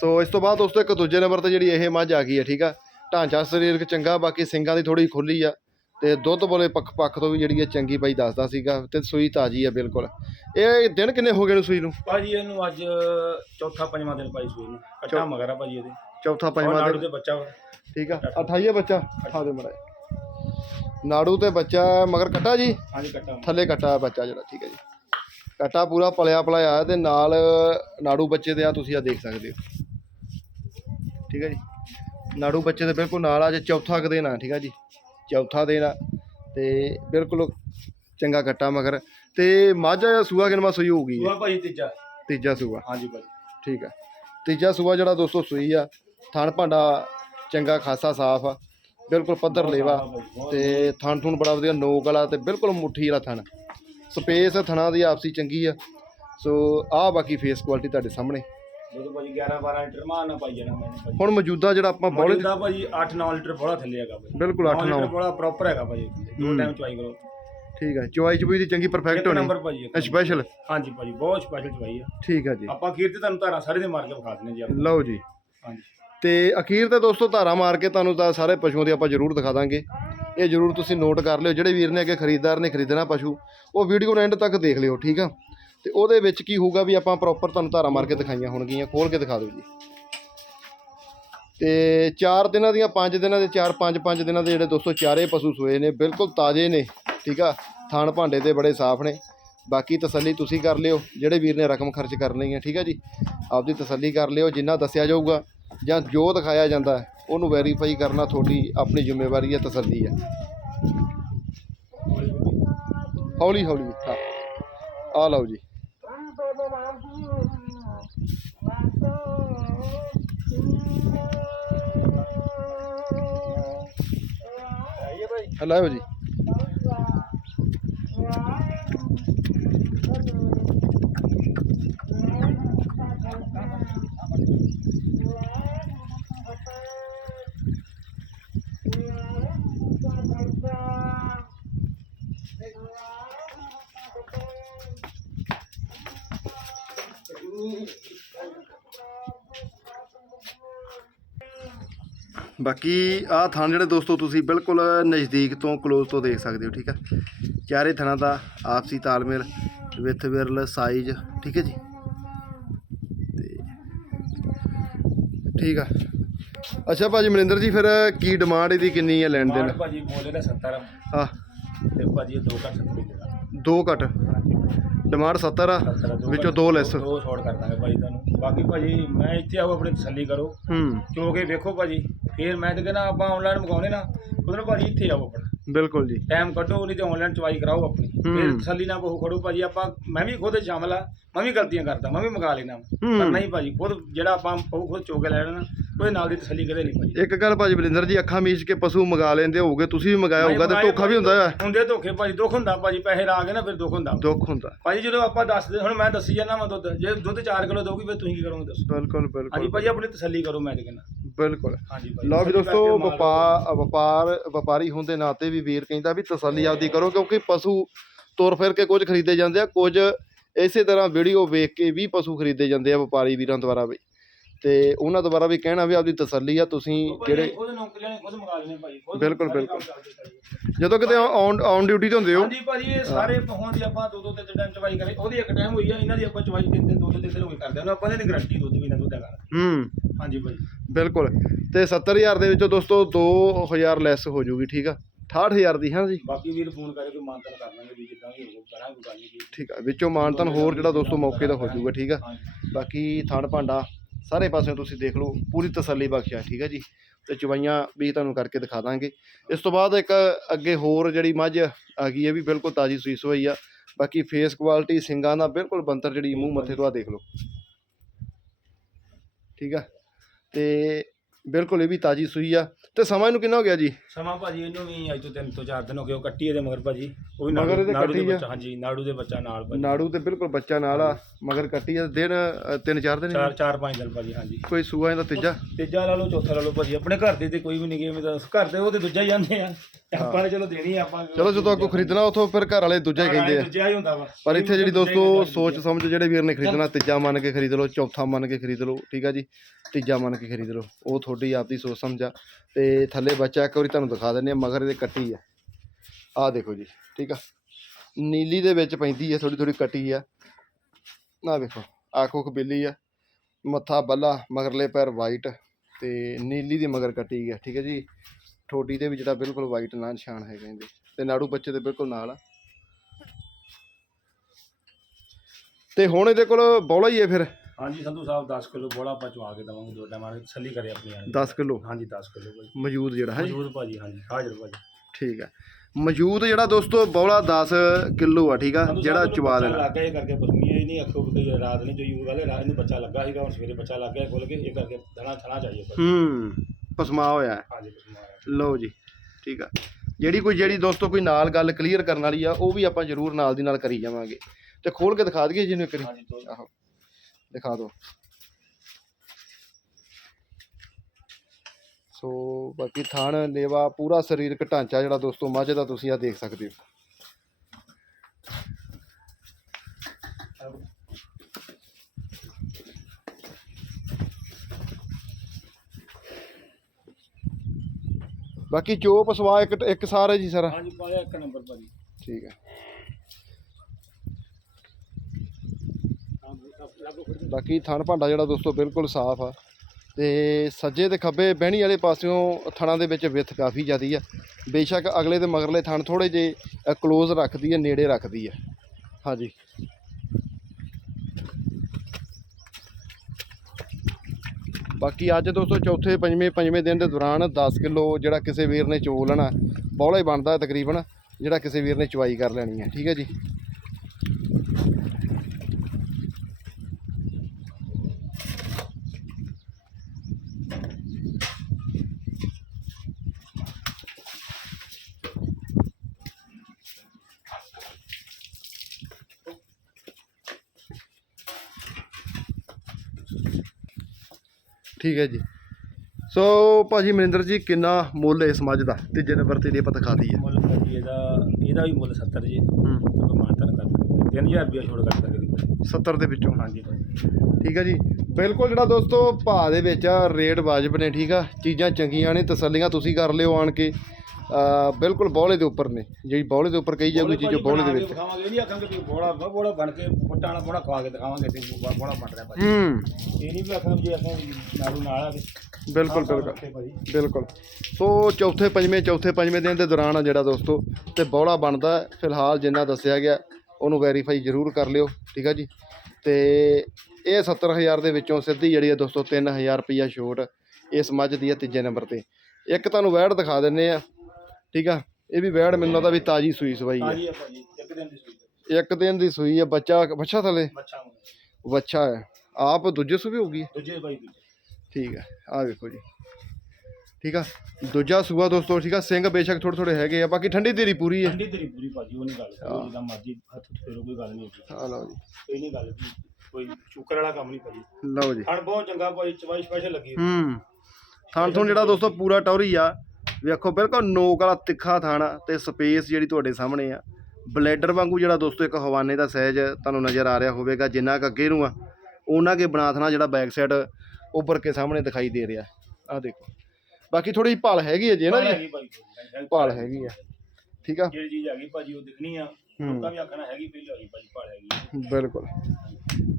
ਸੋ ਇਸ ਤੋਂ ਬਾਅਦ ਦੋਸਤੋ ਇੱਕ ਦੂਜੇ ਨੰਬਰ ਤੇ ਜਿਹੜੀ ਇਹ ਮੱਝ ਆ ਗਈ ਹੈ ਠੀਕ ਆ। ਢਾਂਚਾ ਸਰੀਰਕ ਚੰਗਾ ਬਾਕੀ ਸਿੰਗਾਂ ਦੀ ਥੋੜੀ ਖੁੱਲੀ ਆ। ਤੇ ਦੁੱਧ ਬੋਲੇ ਪੱਖ ਪੱਖ ਤੋਂ ਵੀ ਜਿਹੜੀ ਹੈ ਚੰਗੀ ਬਾਈ ਦੱਸਦਾ ਸੀਗਾ ਤੇ ਸੂਈ ਤਾਜੀ ਆ ਬਿਲਕੁਲ। ਇਹ ਦਿਨ ਕਿੰਨੇ ਹੋ ਗਏ ਨੂੰ ਸੂਈ ਨੂੰ? ਭਾਜੀ ਇਹਨੂੰ ਅੱਜ ਚੌਥਾ ਪੰਜਵਾਂ ਦਿਨ ਭਾਈ ਸੂਈ ਨੂੰ। ਕੱਟਾ ਮਗਰ ਆ ਭਾਜੀ ਇਹਦੇ। ਚੌਥਾ ਪੰਜਵਾਂ ਦਿਨ। ਤੇ ਬੱਚਾ ਵਾ। ਠੀਕ ਆ। 28 ਬੱਚਾ? ਖਾ ਦੇ ਮੜਾ ਨਾੜੂ ਤੇ ਬੱਚਾ ਮਗਰ ਕੱਟਾ ਜੀ? ਹਾਂਜੀ ਕੱਟਾ ਵਾ। ਥੱਲੇ ਕੱਟਾ ਬੱਚਾ ਜਿਹੜਾ ਠੀਕ ਹੈ ਜੀ। ਕੱਟਾ ਪੂਰਾ ਪਲਿਆ ਪਲਾਇਆ ਹੈ ਤੇ ਨਾਲ ਨਾੜੂ ਬੱਚੇ ਦੇ ਆ ਤੁਸੀਂ ਆ ਦੇਖ ਸਕਦੇ ਹੋ। ਠੀਕ ਹੈ ਜੀ। ਨਾੜੂ ਬੱਚੇ ਦੇ ਬਿਲਕੁਲ ਨਾਲ ਆ ਜੇ ਚੌਥਾ ਕੁ ਦਿਨ ਆ ਠੀਕ ਹੈ ਜੀ। ਚੌਥਾ ਦਿਨ ਆ ਤੇ ਬਿਲਕੁਲ ਚੰਗਾ ਕੱਟਾ ਮਗਰ ਤੇ ਮਾਝਾ ਸੂਆ ਕਿਨਮਾ ਸੂਈ ਹੋਊਗੀ? ਇਹ? ਸੂਆ ਭਾਜੀ ਤੀਜਾ। ਤੀਜਾ ਸੂਆ। ਹਾਂਜੀ ਭਾਜੀ ਠੀਕ ਆ। ਤੀਜਾ ਸੂਆ ਜਿਹੜਾ ਦੋਸਤੋ ਸੂਈ ਆ। ਥਣ ਭਾਂਡਾ ਚੰਗਾ ਖਾਸਾ ਸਾਫ਼ ਆ। ਬਿਲਕੁਲ ਪੱਧਰ ਲੇਵਾ। ਤੇ ਥਣ ਥੁਣ ਬੜਾ ਵਧੀਆ ਨੋਕ ਵਾਲਾ ਤੇ ਬਿਲਕੁਲ ਮੁੱਠੀ ਵਾਲਾ ਥਣ। ਸਪੇਸ ਥਣਾ ਦੀ ਆਪਸੀ ਚੰਗੀ ਆ। ਸੋ ਆਹ ਬਾਕੀ ਫੇਸ ਕੁਆਲਿਟੀ ਤੁਹਾਡੇ ਸਾਹਮਣੇ। ਜਦੋਂ ਭਾਜੀ 11 12 ਲੀਟਰ ਮਾਂ ਨਾ ਪਾਈ ਜਾਣਾ ਮੈਂ ਭਾਜੀ। ਹੁਣ ਮੌਜੂਦਾ ਜਿਹੜਾ ਆਪਾਂ ਬੌਲੇ ਬੋਲੇ ਦਾ ਭਾਜੀ 8 9 ਲੀਟਰ ਬੋਲਾ ਥੱਲੇ ਹੈਗਾ ਭਾਜੀ। ਬਿਲਕੁਲ 8 9 ਲੀਟਰ ਬੋਲਾ ਪ੍ਰੋਪਰ ਹੈਗਾ ਭਾਜੀ ਦੋ ਹੂੰ। ਟਾਈਮ ਚਵਾਈ ਕਰੋ। ਠੀਕ ਆ ਚੁਆਈ ਚੁਈ ਦੀ ਚੰਗੀ ਪਰਫੈਕਟ ਹੋਣੀ। ਨੰਬਰ ਭਾਜੀ ਇੱਕ ਸਪੈਸ਼ਲ ਹਾਂਜੀ ਭਾਜੀ ਬਹੁਤ ਸਪੈਸ਼ਲ ਚਵਾਈ ਆ। ਠੀਕ ਆ ਜੀ। ਆਪਾਂ ਅਖੀਰ ਤੇ ਤੁਹਾਨੂੰ ਧਾਰਾਂ ਸਾਰੇ ਦੇ ਮਾਰ ਕੇ ਵਿਖਾ ਦਿੰਦੇ ਜੀ ਆਪਾਂ। ਲਓ ਜੀ। ਹਾਂਜੀ। ਤੇ ਅਖੀਰ ਤੇ ਦੋਸਤੋ ਧਾਰਾ ਮਾਰ ਕੇ ਤੁਹਾਨੂੰ ਤਾਂ ਸਾਰੇ ਪਸ਼ੂਆਂ ਦੀ ਆਪਾਂ ਜ਼ਰੂਰ ਦਿਖਾ ਦਾਂਗੇ। ਇਹ ਜ਼ਰੂਰ ਤੁਸੀਂ ਨੋਟ ਕਰ ਲਿਓ। ਜਿਹੜੇ ਵੀਰ ਨੇ ਅੱਗੇ ਖਰੀਦਦਾਰ ਨੇ ਖਰੀਦਣਾ ਪਸ਼ੂ ਉਹ ਵੀਡੀਓ ਨੂੰ ਐਂਡ ਤੱਕ ਦੇਖ ਲਿਓ ਠੀਕ ਆ? ਤੇ ਉਹਦੇ ਵਿੱਚ ਕੀ ਹੋਊਗਾ ਵੀ ਆਪਾਂ ਪ੍ਰੋਪਰ ਤੁਹਾਨੂੰ ਧਾਰਾ ਮਾਰ ਕੇ ਦਿਖਾਈਆਂ ਹੋਣਗੀਆਂ ਖੋਲ ਕੇ ਦਿਖਾ ਦਿਓ ਜੀ। ਤੇ 4 ਦਿਨਾਂ ਦੀਆਂ 5 ਦਿਨਾਂ ਦੇ 4 5 5 ਦਿਨਾਂ ਦੇ ਜਿਹੜੇ ਦੋਸਤੋ ਚਾਰੇ ਪਸ਼ੂ ਸੋਏ ਨੇ, ਬਿਲਕੁਲ ਤਾਜ਼ੇ ਨੇ, ਠੀਕ ਆ? ਥਾਣ ਭਾਂਡੇ ਤੇ ਬੜੇ ਸਾਫ਼ ਨੇ। ਬਾਕੀ ਤਸੱਲੀ ਤੁਸੀਂ ਕਰ ਲਿਓ, ਜਿਹੜੇ ਵੀਰ ਨੇ ਰਕਮ ਖਰਚ ਕਰਨੀ ਹੈ, ਠੀਕ ਹੈ ਜੀ? ਆਪਦੀ ਤਸੱਲੀ ਕਰ ਲਿਓ, ਜਿੰਨਾ ਦੱਸਿਆ ਜਾਊਗਾ ਜਾਂ ਜੋ ਦਿਖਾਇਆ ਜਾਂਦਾ, ਉਹਨੂੰ ਵੈਰੀਫਾਈ ਕਰਨਾ ਤੁਹਾਡੀ ਆਪਣੀ ਜ਼ਿੰਮੇਵਾਰੀ ਹੈ, ਤਸੱਲੀ ਹੈ। ਹੌਲੀ ਹੌਲੀ ਹਾਂ। ਆ ਲਓ ਜੀ। ਹਲਾਓ ਜੀ। ਬਾਕੀ ਆਹ ਥਣ ਜਿਹੜੇ ਦੋਸਤੋ ਤੁਸੀਂ ਬਿਲਕੁਲ ਨਜ਼ਦੀਕ ਤੋਂ ਕਲੋਜ਼ ਤੋਂ ਦੇਖ ਸਕਦੇ ਹੋ ਠੀਕ ਹੈ ਚਾਰੇ ਥਣਾਂ ਦਾ ਆਪਸੀ ਤਾਲਮੇਲ ਵਿਥ ਵਿਰਲ ਸਾਈਜ਼ ਠੀਕ ਹੈ ਜੀ? ਤੇ ਠੀਕ ਆ। ਅੱਛਾ ਭਾਜੀ ਮਨਿੰਦਰ ਜੀ ਫਿਰ ਕੀ ਡਿਮਾਂਡ ਇਹਦੀ ਕਿੰਨੀ ਹੈ ਲੈਣ ਦੇਣ? ਭਾਜੀ ਬੋਲੇ ਦਾ 70 ਆ। ਤੇ ਭਾਜੀ ਇਹ ਦੋ ਘੱਟ 70 ਦੇ। ਦੇਣਾ ਦੋ ਘਟ? ਡਿਮਾਂਡ 70 ਆ 70 ਦੋ ਵਿੱਚੋਂ ਦੋ ਲੈਸ ਦੋ ਛੋੜ ਕਰ ਦਾਂਗੇ ਭਾਜੀ ਤੁਹਾਨੂੰ। ਬਾਕੀ ਭਾਜੀ ਮੈਂ ਇੱਥੇ ਆਓ ਆਪਣੀ ਤਸੱਲੀ ਕਰੋ। ਹੂੰ। ਚੋ ਕੇ ਵੇਖੋ ਭਾਜੀ ਫਿਰ ਮੈਂ ਤਾਂ ਕਹਿੰਦਾ ਆਪਾਂ ਆਨਲਾਈਨ ਮੰਗਾਉਣੇ ਨਾ ਉਹਨੂੰ ਭਾਜੀ ਇੱਥੇ ਆਓ ਆਪਣਾ। ਬਿਲਕੁਲ ਜੀ। ਟਾਈਮ ਕੱਢੋ ਨਹੀਂ ਤੇ ਆਨਲਾਈਨ ਚਵਾਈ ਕਰਾਓ ਆਪਣੀ। ਫਿਰ। ਤਸੱਲੀ ਨਾਲ ਕੋ ਖੜੋ ਭਾਜੀ ਆਪਾਂ ਮੈਂ ਵੀ ਖੁਦ ਸ਼ਾਮਲ ਆ ਮੈਂ ਵੀ ਗਲਤੀਆਂ ਕਰਦਾ ਮੈਂ ਵੀ ਮੰਗਾ ਲੈਣਾ। ਪਰ ਨਹੀਂ ਭਾਜੀ ਖੁਦ ਜਿਹੜਾ ਆਪਾਂ ਉਹ ਖੁਦ ਚੋ ਕੇ ਲੈ ਲੈਣਾ ਉਹਦੇ ਨਾਲ ਦੀ ਤਸੱਲੀ ਕਦੇ ਨਹੀਂ ਭਾਜੀ। ਇੱਕ ਗੱਲ ਭਾਜੀ ਬਲਿੰਦਰ ਜੀ ਅੱਖਾਂ ਮੀਚ ਕੇ ਪਸ਼ੂ ਮੰਗਾ ਲੈਂਦੇ ਹੋਗੇ ਤੁਸੀਂ ਵੀ ਮੰਗਾਇਆ ਹੋਊਗਾ ਤੇ ਧੋਖਾ ਵੀ ਹੁੰਦਾ ਹੈ। ਹੁੰਦੇ ਧੋਖੇ ਭਾਜੀ ਦੁੱਖ ਹੁੰਦਾ ਭਾਜੀ ਪੈਸੇ ਲਾ ਕੇ ਨਾ ਫਿਰ ਦੁੱਖ ਹੁੰਦਾ। ਦੁੱਖ ਹੁੰਦਾ। ਭਾਜੀ ਜਦੋਂ ਆਪਾਂ ਦੱਸਦੇ ਹੁਣ ਮੈਂ ਦੱਸੀ ਜਾਂਦਾ ਮੈਂ ਦੁੱਧ ਜੇ ਦੁੱਧ 4 ਕਿਲੋ ਦੋਗੀ ਫਿਰ ਤੁਸੀਂ ਕੀ ਕਰੋਗੇ ਦੱਸੋ? ਬਿਲਕੁਲ ਹਾਂਜੀ ਬਿਲਕੁਲ ਭਾਜੀ ਆਪਣੀ ਤਸੱਲੀ ਕਰੋ ਮੈਂ ਤੇ ਕਹਿੰਦਾ। ਬਿਲਕੁਲ। ਹਾਂਜੀ ਭਾਜੀ ਲਓ ਵੀ ਦੋਸਤੋ ਵਪਾਰ ਵਪਾਰ ਵਪਾਰੀ ਹੋਣ ਦੇ ਨਾਤੇ ਵੀ ਵੀਰ ਕਹਿੰਦਾ ਵੀ ਤਸੱਲੀ ਆਪਦੀ ਕਰੋ ਕਿਉਂਕਿ ਪਸ਼ੂ ਤੁਰ ਫਿਰ ਕੇ ਕੁਝ ਖਰੀਦੇ ਜਾਂਦੇ ਆ ਕੁਝ ਇਸੇ ਤਰ੍ਹਾਂ ਵੀਡੀਓ ਵੇਖ ਕੇ ਵੀ ਪਸ਼ੂ ਖਰੀਦੇ ਜਾਂਦੇ ਆ ਵਪਾਰੀ ਵੀਰਾਂ ਦੁਆਰਾ ਵੀ। ਤੇ ਉਹਨਾਂ ਦੁਆਰਾ ਵੀ ਕਹਿਣਾ ਵੀ ਆਪਦੀ ਤਸੱਲੀ ਆ ਤੁਸੀਂ ਜਿਹੜੇ ਜਿਹੜੇ ਖੁਦ ਨੌਕਰੀਆਂ ਨੇ ਖੁਦ ਮੰਗਾ ਲੈਣੇ ਭਾਈ ਖੁਦ ਬਿਲਕੁਲ, ਬਿਲਕੁਲ। ਜਦੋਂ ਕਿਤੇ ਔਨ ਔਨ ਡਿਊਟੀ ਤੇ ਹੁੰਦੇ ਹੋ। ਹਾਂਜੀ ਭਾਜੀ ਇਹ ਸਾਰੇ ਪਹੁੰਚ ਦੀ ਆਪਾਂ ਦੋ ਦੋ ਤਿੰਨ ਟਾਈਮ ਚਵਾਈ ਕਰੇ ਉਹਦੀ ਇੱਕ ਟਾਈਮ ਹੋਈ ਆ ਇਹਨਾਂ ਦੀ ਆਪਾਂ ਚਵਾਈ ਤਿੰਨ ਤਿੰਨ ਦੋ ਦੋ ਤਿੰਨ ਦਿਨ ਹੋ ਗਏ ਕਰਦੇ ਹਾਂ ਆਪਾਂ ਦੀ ਗਰੰਟੀ ਦੁੱਧ ਵੀ ਨਾ ਦੁੱਧ ਹੈਗਾ ਹੂੰ। ਹਾਂਜੀ ਭਾਈ। ਬਿਲਕੁਲ। ਤੇ 70000 ਦੇ ਵਿੱਚੋਂ ਦੋਸਤੋ 2000 ਲੈਸ ਹੋ ਜੂਗੀ ਠੀਕ ਆ? 68000 ਦੀ ਹਾਂ ਜੀ। ਬਾਕੀ ਵੀਰ ਫੋਨ ਕਰਕੇ ਮਾਨਤਨ ਕਰ ਲਾਂਗੇ ਵੀ ਜਿੱਦਾਂ ਵੀ ਹੋਊ ਕਰਾਂਗੇ ਗੱਲ ਨਹੀਂ। ਠੀਕ ਆ ਵਿੱਚੋਂ ਮਾਨਤਨ ਹੋਰ ਜਿਹੜਾ ਦੋਸਤੋ ਮੌਕੇ ਦਾ ਹੋ ਜੂਗਾ ਠੀਕ ਆ? ਬਾਕੀ ਥਣ ਭਾਂਡਾ ਸਾਰੇ ਪਾਸਿਓਂ ਤੁਸੀਂ ਦੇਖ ਲਓ ਪੂਰੀ ਤਸੱਲੀ ਬਖਸ਼ਿਆ ਠੀਕ ਹੈ ਜੀ? ਤੇ ਚੁਵਾਈਆਂ ਵੀ ਤੁਹਾਨੂੰ ਕਰਕੇ ਦਿਖਾ ਦਾਂਗੇ। ਇਸ ਤੋਂ ਬਾਅਦ ਇੱਕ ਅੱਗੇ ਹੋਰ ਜਿਹੜੀ ਮੱਝ ਆ ਗਈ ਹੈ ਵੀ ਬਿਲਕੁਲ ਤਾਜੀ ਸੂਈ ਸੋਈ ਆ। ਬਾਕੀ ਫੇਸ ਕੁਆਲਿਟੀ ਸਿੰਗਾਂ ਦਾ ਬਿਲਕੁਲ ਬੰਤਰ ਜਿਹੜੀ ਮੂੰਹ ਮੱਥੇ ਤੋਂ ਆ ਦੇਖ ਲਓ। ਠੀਕ ਆ? ਤੇ ਬਿਲਕੁਲ ਇਹ ਵੀ ਤਾਜੀ ਸੂਈ ਆ। ਤੇ ਸਮਾਂ ਇਹਨੂੰ ਕਿੰਨਾ ਹੋ ਗਿਆ ਜੀ? ਸਮਾਂ ਭਾਜੀ ਇਹਨੂੰ ਵੀ ਅੱਜ ਤੋਂ ਤਿੰਨ ਤੋਂ ਚਾਰ ਦਿਨ ਹੋ ਗਏ ਉਹ ਕੱਟੀ ਇਹਦੇ ਮਗਰ ਭਾਜੀ। ਉਹ ਵੀ ਮਗਰ ਨਾੜੂ ਇਹਦੇ ਨਾੜੂ ਦੇ ਕੱਟੀ ਆ। ਬੱਚਾ ਹਾਂਜੀ ਨਾੜੂ ਦੇ ਬੱਚਾ ਨਾਲ ਭਾਜੀ। ਨਾੜੂ ਤੇ ਬਿਲਕੁਲ ਬੱਚਾ ਨਾਲ ਆ ਮਗਰ ਕੱਟੀ ਆ। ਦਿਨ ਅ, ਤਿੰਨ ਚਾਰ ਦਿਨ ਹੀ ਚਾਰ ਚਾਰ ਪੰਜ ਦਿਨ ਭਾਜੀ ਹਾਂਜੀ। ਕੋਈ ਸੂਆ ਇਹਦਾ ਤੀਜਾ? ਤੀਜਾ ਲਾ ਲਓ ਚੌਥਾ ਲਾ ਲਓ ਭਾਜੀ। ਆਪਣੇ ਘਰ ਦੇ ਤੇ ਕੋਈ ਵੀ ਨਹੀਂ ਗਏ ਮੈਂ ਤਾਂ ਘਰ ਦੇ ਉਹ ਤੇ ਦੂਜਾ ਹੀ ਜਾਂਦੇ ਆ। ਆਪਾਂ ਨੇ ਚਲੋ ਦੇਣੀ ਆ ਆਪਾਂ ਚਲੋ ਜਦੋਂ ਅੱਗੋਂ ਖਰੀਦਣਾ ਉਥੋਂ ਫਿਰ ਘਰ ਵਾਲੇ ਦੂਜਾ ਹੀ ਕਹਿੰਦੇ ਆ। ਦੂਜਾ ਹੀ ਹੁੰਦਾ ਵਾ। ਪਰ ਇੱਥੇ ਜਿਹੜੀ ਦੋਸਤੋ ਸੋਚ ਸਮਝ ਜਿਹੜੇ ਵੀਰ ਨੇ ਖਰੀਦਣਾ ਤੀਜਾ ਮੰਨ ਕੇ ਖਰੀਦ ਲਓ ਚੌਥਾ ਮੰਨ ਕੇ ਖਰੀਦ ਲਓ ਠੀਕ ਆ ਜੀ? ਤੀਜਾ ਮੰਨ ਕੇ ਖਰੀਦ ਲਓ। ਉਹ ਤੁਹਾਡੀ ਆਪਦੀ ਸੋਚ ਸਮਝ ਆ। ਤੇ ਥੱਲੇ ਬੱਚਾ ਇੱਕ ਵਾਰੀ ਤੁਹਾਨੂੰ ਦਿਖਾ ਦਿੰਦੇ ਆ ਮਗਰ ਇਹਦੇ ਕੱਟੀ ਆ। ਆਹ ਦੇਖੋ ਜੀ ਠੀਕ ਆ? ਨੀਲੀ ਦੇ ਵਿੱਚ ਪੈਂਦੀ ਆ ਥੋੜੀ ਥੋੜੀ ਕੱਟੀ ਆ। ਨਾ ਵੇਖੋ ਆਖੋ ਕਬਿੱਲੀ ਆ। ਮੱਥਾ ਬੱਲਾ ਮਗਰਲੇ ਪੈਰ ਵਾਈਟ ਤੇ ਨੀਲੀ ਦੀ ਮਗਰ ਕੱਟੀ ਆ ਠੀਕ ਹੈ ਜੀ? ਠੋਡੀ ਦੇ ਵੀ ਜਿਹੜਾ ਬਿਲਕੁਲ ਵਾਈਟ ਨਾਲ ਨਿਸ਼ਾਨ ਹੈਗਾ ਇਹਦੇ ਤੇ ਨਾੜੂ ਬੱਚੇ ਦੇ ਬਿਲਕੁਲ ਨਾਲ ਆ। ਤੇ ਹੁਣ ਇਹਦੇ ਕੋਲ ਬੌਲਾ ਹੀ ਹੈ ਫਿਰ? ਹਾਂਜੀ ਸੰਧੂ ਸਾਹਿਬ 10 ਕਿਲੋ ਬੋਲਾ ਆਪਾਂ ਚਵਾ ਕੇ ਦਵਾਂਗੇ ਦੋ ਟਾਈਮ ਆਲੇ ਛੱਲੀ ਕਰੇ ਆਪਣੀ ਆਣੀ 10 ਕਿਲੋ? ਹਾਂਜੀ 10 ਕਿਲੋ ਭਾਜੀ। ਮੌਜੂਦ ਜਿਹੜਾ ਹੈ ਜੀ। ਮਜ਼ਦੂਰ ਭਾਜੀ ਹਾਂਜੀ ਹਾਜ਼ਰ ਭਾਜੀ। ਠੀਕ ਹੈ ਮੌਜੂਦ ਜਿਹੜਾ ਦੋਸਤੋ ਬੌਲਾ 10 ਕਿਲੋ ਆ ਠੀਕ ਆ? ਸੰਧੂ ਜਿਹੜਾ ਸਾਹਿਬ ਨੂੰ ਚਵਾ ਬੱਚਾ ਦੇਣਾ। ਲੱਗ ਗਿਆ ਇਹ ਕਰਕੇ ਬਸਮੀ ਇਹ ਨਹੀਂ ਅੱਖੋਂ ਕੋਈ ਰਾਤ ਨਹੀਂ ਜੋ ਯੂ ਗੱਲ ਰਾਤ ਨੂੰ ਬੱਚਾ ਲੱਗਾ ਸੀਗਾ ਹੁਣ ਸਵੇਰੇ ਬੱਚਾ ਲੱਗ ਗਿਆ ਖੁੱਲ ਕੇ ਇਹ ਕਰਕੇ ਥਣਾ ਥਣਾ ਚਾਹੀਏ ਭਾਜੀ। ਹੂੰ। ਪਸਮਾ ਹੋਇਆ ਹੈ। ਹਾਂਜੀ। ਲਓ ਜੀ ਠੀਕ ਆ। ਜਿਹੜੀ ਕੋਈ ਜਿਹੜੀ ਦੋਸਤੋ ਕੋਈ ਨਾਲ ਗੱਲ ਕਲੀਅਰ ਕਰਨ ਵਾਲੀ ਆ ਉਹ ਵੀ ਆਪਾਂ ਜ਼ਰੂਰ ਨਾਲ ਦੀ ਨਾਲ ਕਰੀ ਜਾਵਾਂਗੇ। ਤੇ ਖੋਲ ਕੇ ਦਿਖਾ ਦਈਏ ਜਿਹਨੂੰ ਇੱਕ ਵਾਰੀ। ਹਾਂਜੀ ਦੋ। ਆਹੋ ਦਿਖਾ ਦਿਓ ਸੋ ਬਾਕੀ ਥਾਣ ਲੇਵਾ ਪੂਰਾ ਸਰੀਰਕ ਢਾਂਚਾ ਜਿਹੜਾ ਦੋਸਤੋ ਮੱਝ ਦਾ ਤੁਸੀਂ ਆ ਦੇਖ ਸਕਦੇ ਹੋ। ਬਾਕੀ ਚੋਪ ਸਵਾ ਇੱਕ ਇੱਕ ਸਾਰ ਹੈ ਜੀ ਸਰ। ਹਾਂਜੀ ਪਾਇਆ ਇੱਕ ਨੰਬਰ ਭਾਜੀ। ਠੀਕ ਹੈ। ਬਾਕੀ ਥਣ ਭਾਂਡਾ ਜਿਹੜਾ ਦੋਸਤੋ ਬਿਲਕੁਲ ਸਾਫ਼ ਆ। ਤੇ ਸੱਜੇ ਤੇ ਖੱਬੇ ਬਹਿਣੀ ਵਾਲੇ ਪਾਸਿਓਂ ਥਣਾਂ ਦੇ ਵਿੱਚ ਵਿੱਥ ਕਾਫੀ ਜ਼ਿਆਦੀ ਆ। ਬੇਸ਼ੱਕ ਅਗਲੇ ਤੇ ਮਗਰਲੇ ਥਣ ਥੋੜੇ ਜੇ ক্লোਜ਼ ਰੱਖਦੀ ਆ ਨੇੜੇ ਰੱਖਦੀ ਆ ਹਾਂਜੀ। ਬਾਕੀ ਅੱਜ ਦੋਸਤੋ ਚੌਥੇ, ਪੰਜਵੇਂ ਪੰਜਵੇਂ ਦਿਨ ਦੇ ਦੌਰਾਨ 10 ਕਿਲੋ ਜਿਹੜਾ ਕਿਸੇ ਵੀਰ ਨੇ ਚੋ ਲੈਣਾ ਬੌਲਾ ਹੀ ਬਣਦਾ ਤਕਰੀਬਨ, ਜਿਹੜਾ ਕਿਸੇ ਵੀਰ ਨੇ ਚਵਾਈ ਕਰ ਲੈਣੀ ਹੈ। ਠੀਕ ਹੈ ਜੀ? ਠੀਕ ਹੈ ਜੀ। ਸੋ ਭਾਜੀ ਮਨਿੰਦਰ ਜੀ ਕਿੰਨਾ ਮੁੱਲ ਇਸ ਮੱਝ ਦਾ? ਤੀਜੇ ਨੰਬਰ ਤੇ ਦੀ ਆਪਾਂ ਦਿਖਾ ਦਈਏ। ਮੁੱਲ ਭਾਜੀ ਇਹਦਾ ਇਹਦਾ ਵੀ ਮੁੱਲ 70 ਜੀ। ਹੂੰ। ਤੇ ਮਾਨਤਨ ਕਰ ਦਾਂਗੇ 3000 ਰੁਪਏ ਛੋੜ ਕਰ ਇਹਦੀ। 70 ਦੇ ਵਿੱਚੋਂ। ਹਾਂਜੀ ਭਾਜੀ। ਠੀਕ ਹੈ ਜੀ। ਬਿਲਕੁਲ ਜਿਹੜਾ ਦੋਸਤੋ ਭਾਅ ਦੇ ਵਿੱਚ ਆ ਰੇਟ ਵਾਜਬ ਨੇ ਠੀਕ ਆ। ਚੀਜ਼ਾਂ ਚੰਗੀਆਂ ਨੇ ਤਸੱਲੀਆਂ ਤੁਸੀਂ ਕਰ ਲਿਓ ਆਣ ਕੇ। ਬਿਲਕੁਲ ਬੌਲੇ ਦੇ ਉੱਪਰ ਨੇ। ਜਿਹੜੀ ਬੌਲੇ ਦੇ ਉੱਪਰ ਕਹੀ ਜਾਊਗੀ ਚੀਜ਼ ਉਹ ਬੌਲੇ ਦੇ ਵਿੱਚ। ਦਿਖਾਵਾਂਗੇ ਇਹ ਨਹੀਂ ਆਖਾਂਗੇ ਵੀ ਬੋੜਾ ਬੋੜਾ ਬਣ ਕੇ ਫੁੱਟਾਂ ਵਾਲਾ ਬੋੜਾ ਖਵਾ ਕੇ ਦਿਖਾਵਾਂਗੇ ਤੇ ਬੋੜਾ ਬਣ ਰਿਹਾ ਭਾਜੀ ਹੂੰ। ਇਹ ਨਹੀਂ ਵੀ ਆਖਾਂਗੇ ਜੇ ਅਸੀਂ ਨਾਲੂ ਨਾਲ ਆ ਕੇ ਬਿਲਕੁਲ ਬਿਲਕੁਲ। ਬਿਲਕੁਲ। ਸੋ ਚੌਥੇ ਪੰਜਵੇਂ ਚੌਥੇ ਪੰਜਵੇਂ ਦਿਨ ਦੇ ਦੌਰਾਨ ਆ ਜਿਹੜਾ ਦੋਸਤੋ ਤੇ ਬੌਲਾ ਬਣਦਾ। ਫਿਲਹਾਲ ਜਿੰਨਾ ਦੱਸਿਆ ਗਿਆ ਉਹਨੂੰ ਵੈਰੀਫਾਈ ਜ਼ਰੂਰ ਕਰ ਲਿਓ ਠੀਕ ਆ ਜੀ? ਤੇ ਇਹ 70000 ਦੇ ਵਿੱਚੋਂ ਸਿੱਧੀ ਜਿਹੜੀ ਹੈ ਦੋਸਤੋ 3000 ਰੁਪਈਆ ਛੋਟ ਇਸ ਮੱਝ ਦੀ ਹੈ ਤੀਜੇ ਨੰਬਰ ਤੇ। ਇੱਕ ਤੁਹਾਨੂੰ ਵੈੜ ਦਿਖਾ ਦਿੰਨੇ ਆ। ਠੀਕ ਆ? ਇਹ ਵੀ ਵੈੜ ਮੈਨੂੰ ਲੱਗਦਾ ਵੀ ਤਾਜੀ ਸੂਈ ਸਵਾਈ ਹਾਂਜੀ ਆ ਭਾਜੀ ਇੱਕ ਦਿਨ ਦੀ ਸੂਈ ਇੱਕ ਦਿਨ ਦੀ ਸੂਈ ਹੈ ਬੱਚਾ ਬੱਚਾ ਥਲੇ? ਬੱਚਾ ਹੈ। ਆਪ ਦੂਜੇ ਸੂਬੇ ਹੋਊਗੀ? ਦੂਜੇ ਭਾਈ ਦੂਜੇ। ਠੀਕ ਹੈ ਆਹ ਵੇਖੋ ਜੀ। ਠੀਕ ਆ? ਦੂਜਾ ਸੂਆ ਦੋਸਤੋ ਠੀਕ ਆ? ਸਿੰਘ ਬੇਸ਼ੱਕ ਥੋੜੇ ਥੋੜੇ ਹੈਗੇ ਆ ਬਾਕੀ ਠੰਡੀ ਤੇਰੀ ਪੂਰੀ ਹੈ ਠੰਡੀ ਤੇਰੀ ਪੂਰੀ ਭਾਜੀ ਉਹ ਨਹੀਂ ਗੱਲ ਜਿੱਦਾਂ ਮਰਜ਼ੀ ਹੱਥ ਫੇਰੋ ਕੋਈ ਗੱਲ ਨਹੀਂ ਹੋਈ ਆ ਲਓ ਜੀ। ਇਹ ਨਹੀਂ ਗੱਲ ਵੀ ਕੋਈ ਸ਼ੂਕਰ ਵਾਲਾ ਕੰਮ ਨਹੀਂ ਭਾਜੀ। ਲਓ ਜੀ। ਹਣ ਬਹੁਤ ਚੰਗਾ ਭਾਈ ਚਵਾਈ ਸਪੈਸ਼ਲ ਲੱਗੀ ਹੂੰ। ਥਾਣ ਥੁਣ ਜਿਹੜਾ ਦੋਸਤੋ ਪੂਰਾ ਟੌਰੀ ਆ ਵੇਖੋ ਬਿਲਕੁਲ ਨੋਕ ਵਾਲਾ ਤਿੱਖਾ ਥਾਣਾ ਤੇ ਸਪੇਸ ਜਿਹੜੀ ਤੁਹਾਡੇ ਸਾਹਮਣੇ ਆ। ਬਲੈਡਰ ਵਾਂਗੂ ਜਿਹੜਾ ਦੋਸਤੋ ਇੱਕ ਹਵਾਨੇ ਦਾ ਸਾਈਜ਼ ਤੁਹਾਨੂੰ ਨਜ਼ਰ ਆ ਰਿਹਾ ਹੋਵੇਗਾ ਜਿੰਨਾ ਕੁ ਅੱਗੇ ਨੂੰ ਆ ਉਹਨਾਂ ਕੇ ਬਣਾ ਥਣਾ ਜਿਹੜਾ ਬੈਕ ਸਾਈਡ ਉੱਭਰ ਕੇ ਸਾਹਮਣੇ ਦਿਖਾਈ ਦੇ ਰਿਹਾ। ਆ ਦੇਖੋ। ਬਾਕੀ ਥੋੜੀ ਭਾਲ ਹੈਗੀ ਹੈ ਜੀ ਨਾ ਜੀ? ਭਾਲ ਹੈਗੀ ਆ। ਠੀਕ ਆ? ਜਿਹੜੀ ਚੀਜ਼ ਹੈਗੀ ਭਾਜੀ ਉਹ ਦਿਖਣੀ ਆ। ਹੂੰ। ਲੋਕਾਂ ਵੀ ਆਖਣਾ ਹੈਗੀ ਪਹਿਲਾਂ ਹੈਗੀ ਭਾਜੀ ਭਾਲ ਹੈਗੀ ਬਿਲਕੁਲ।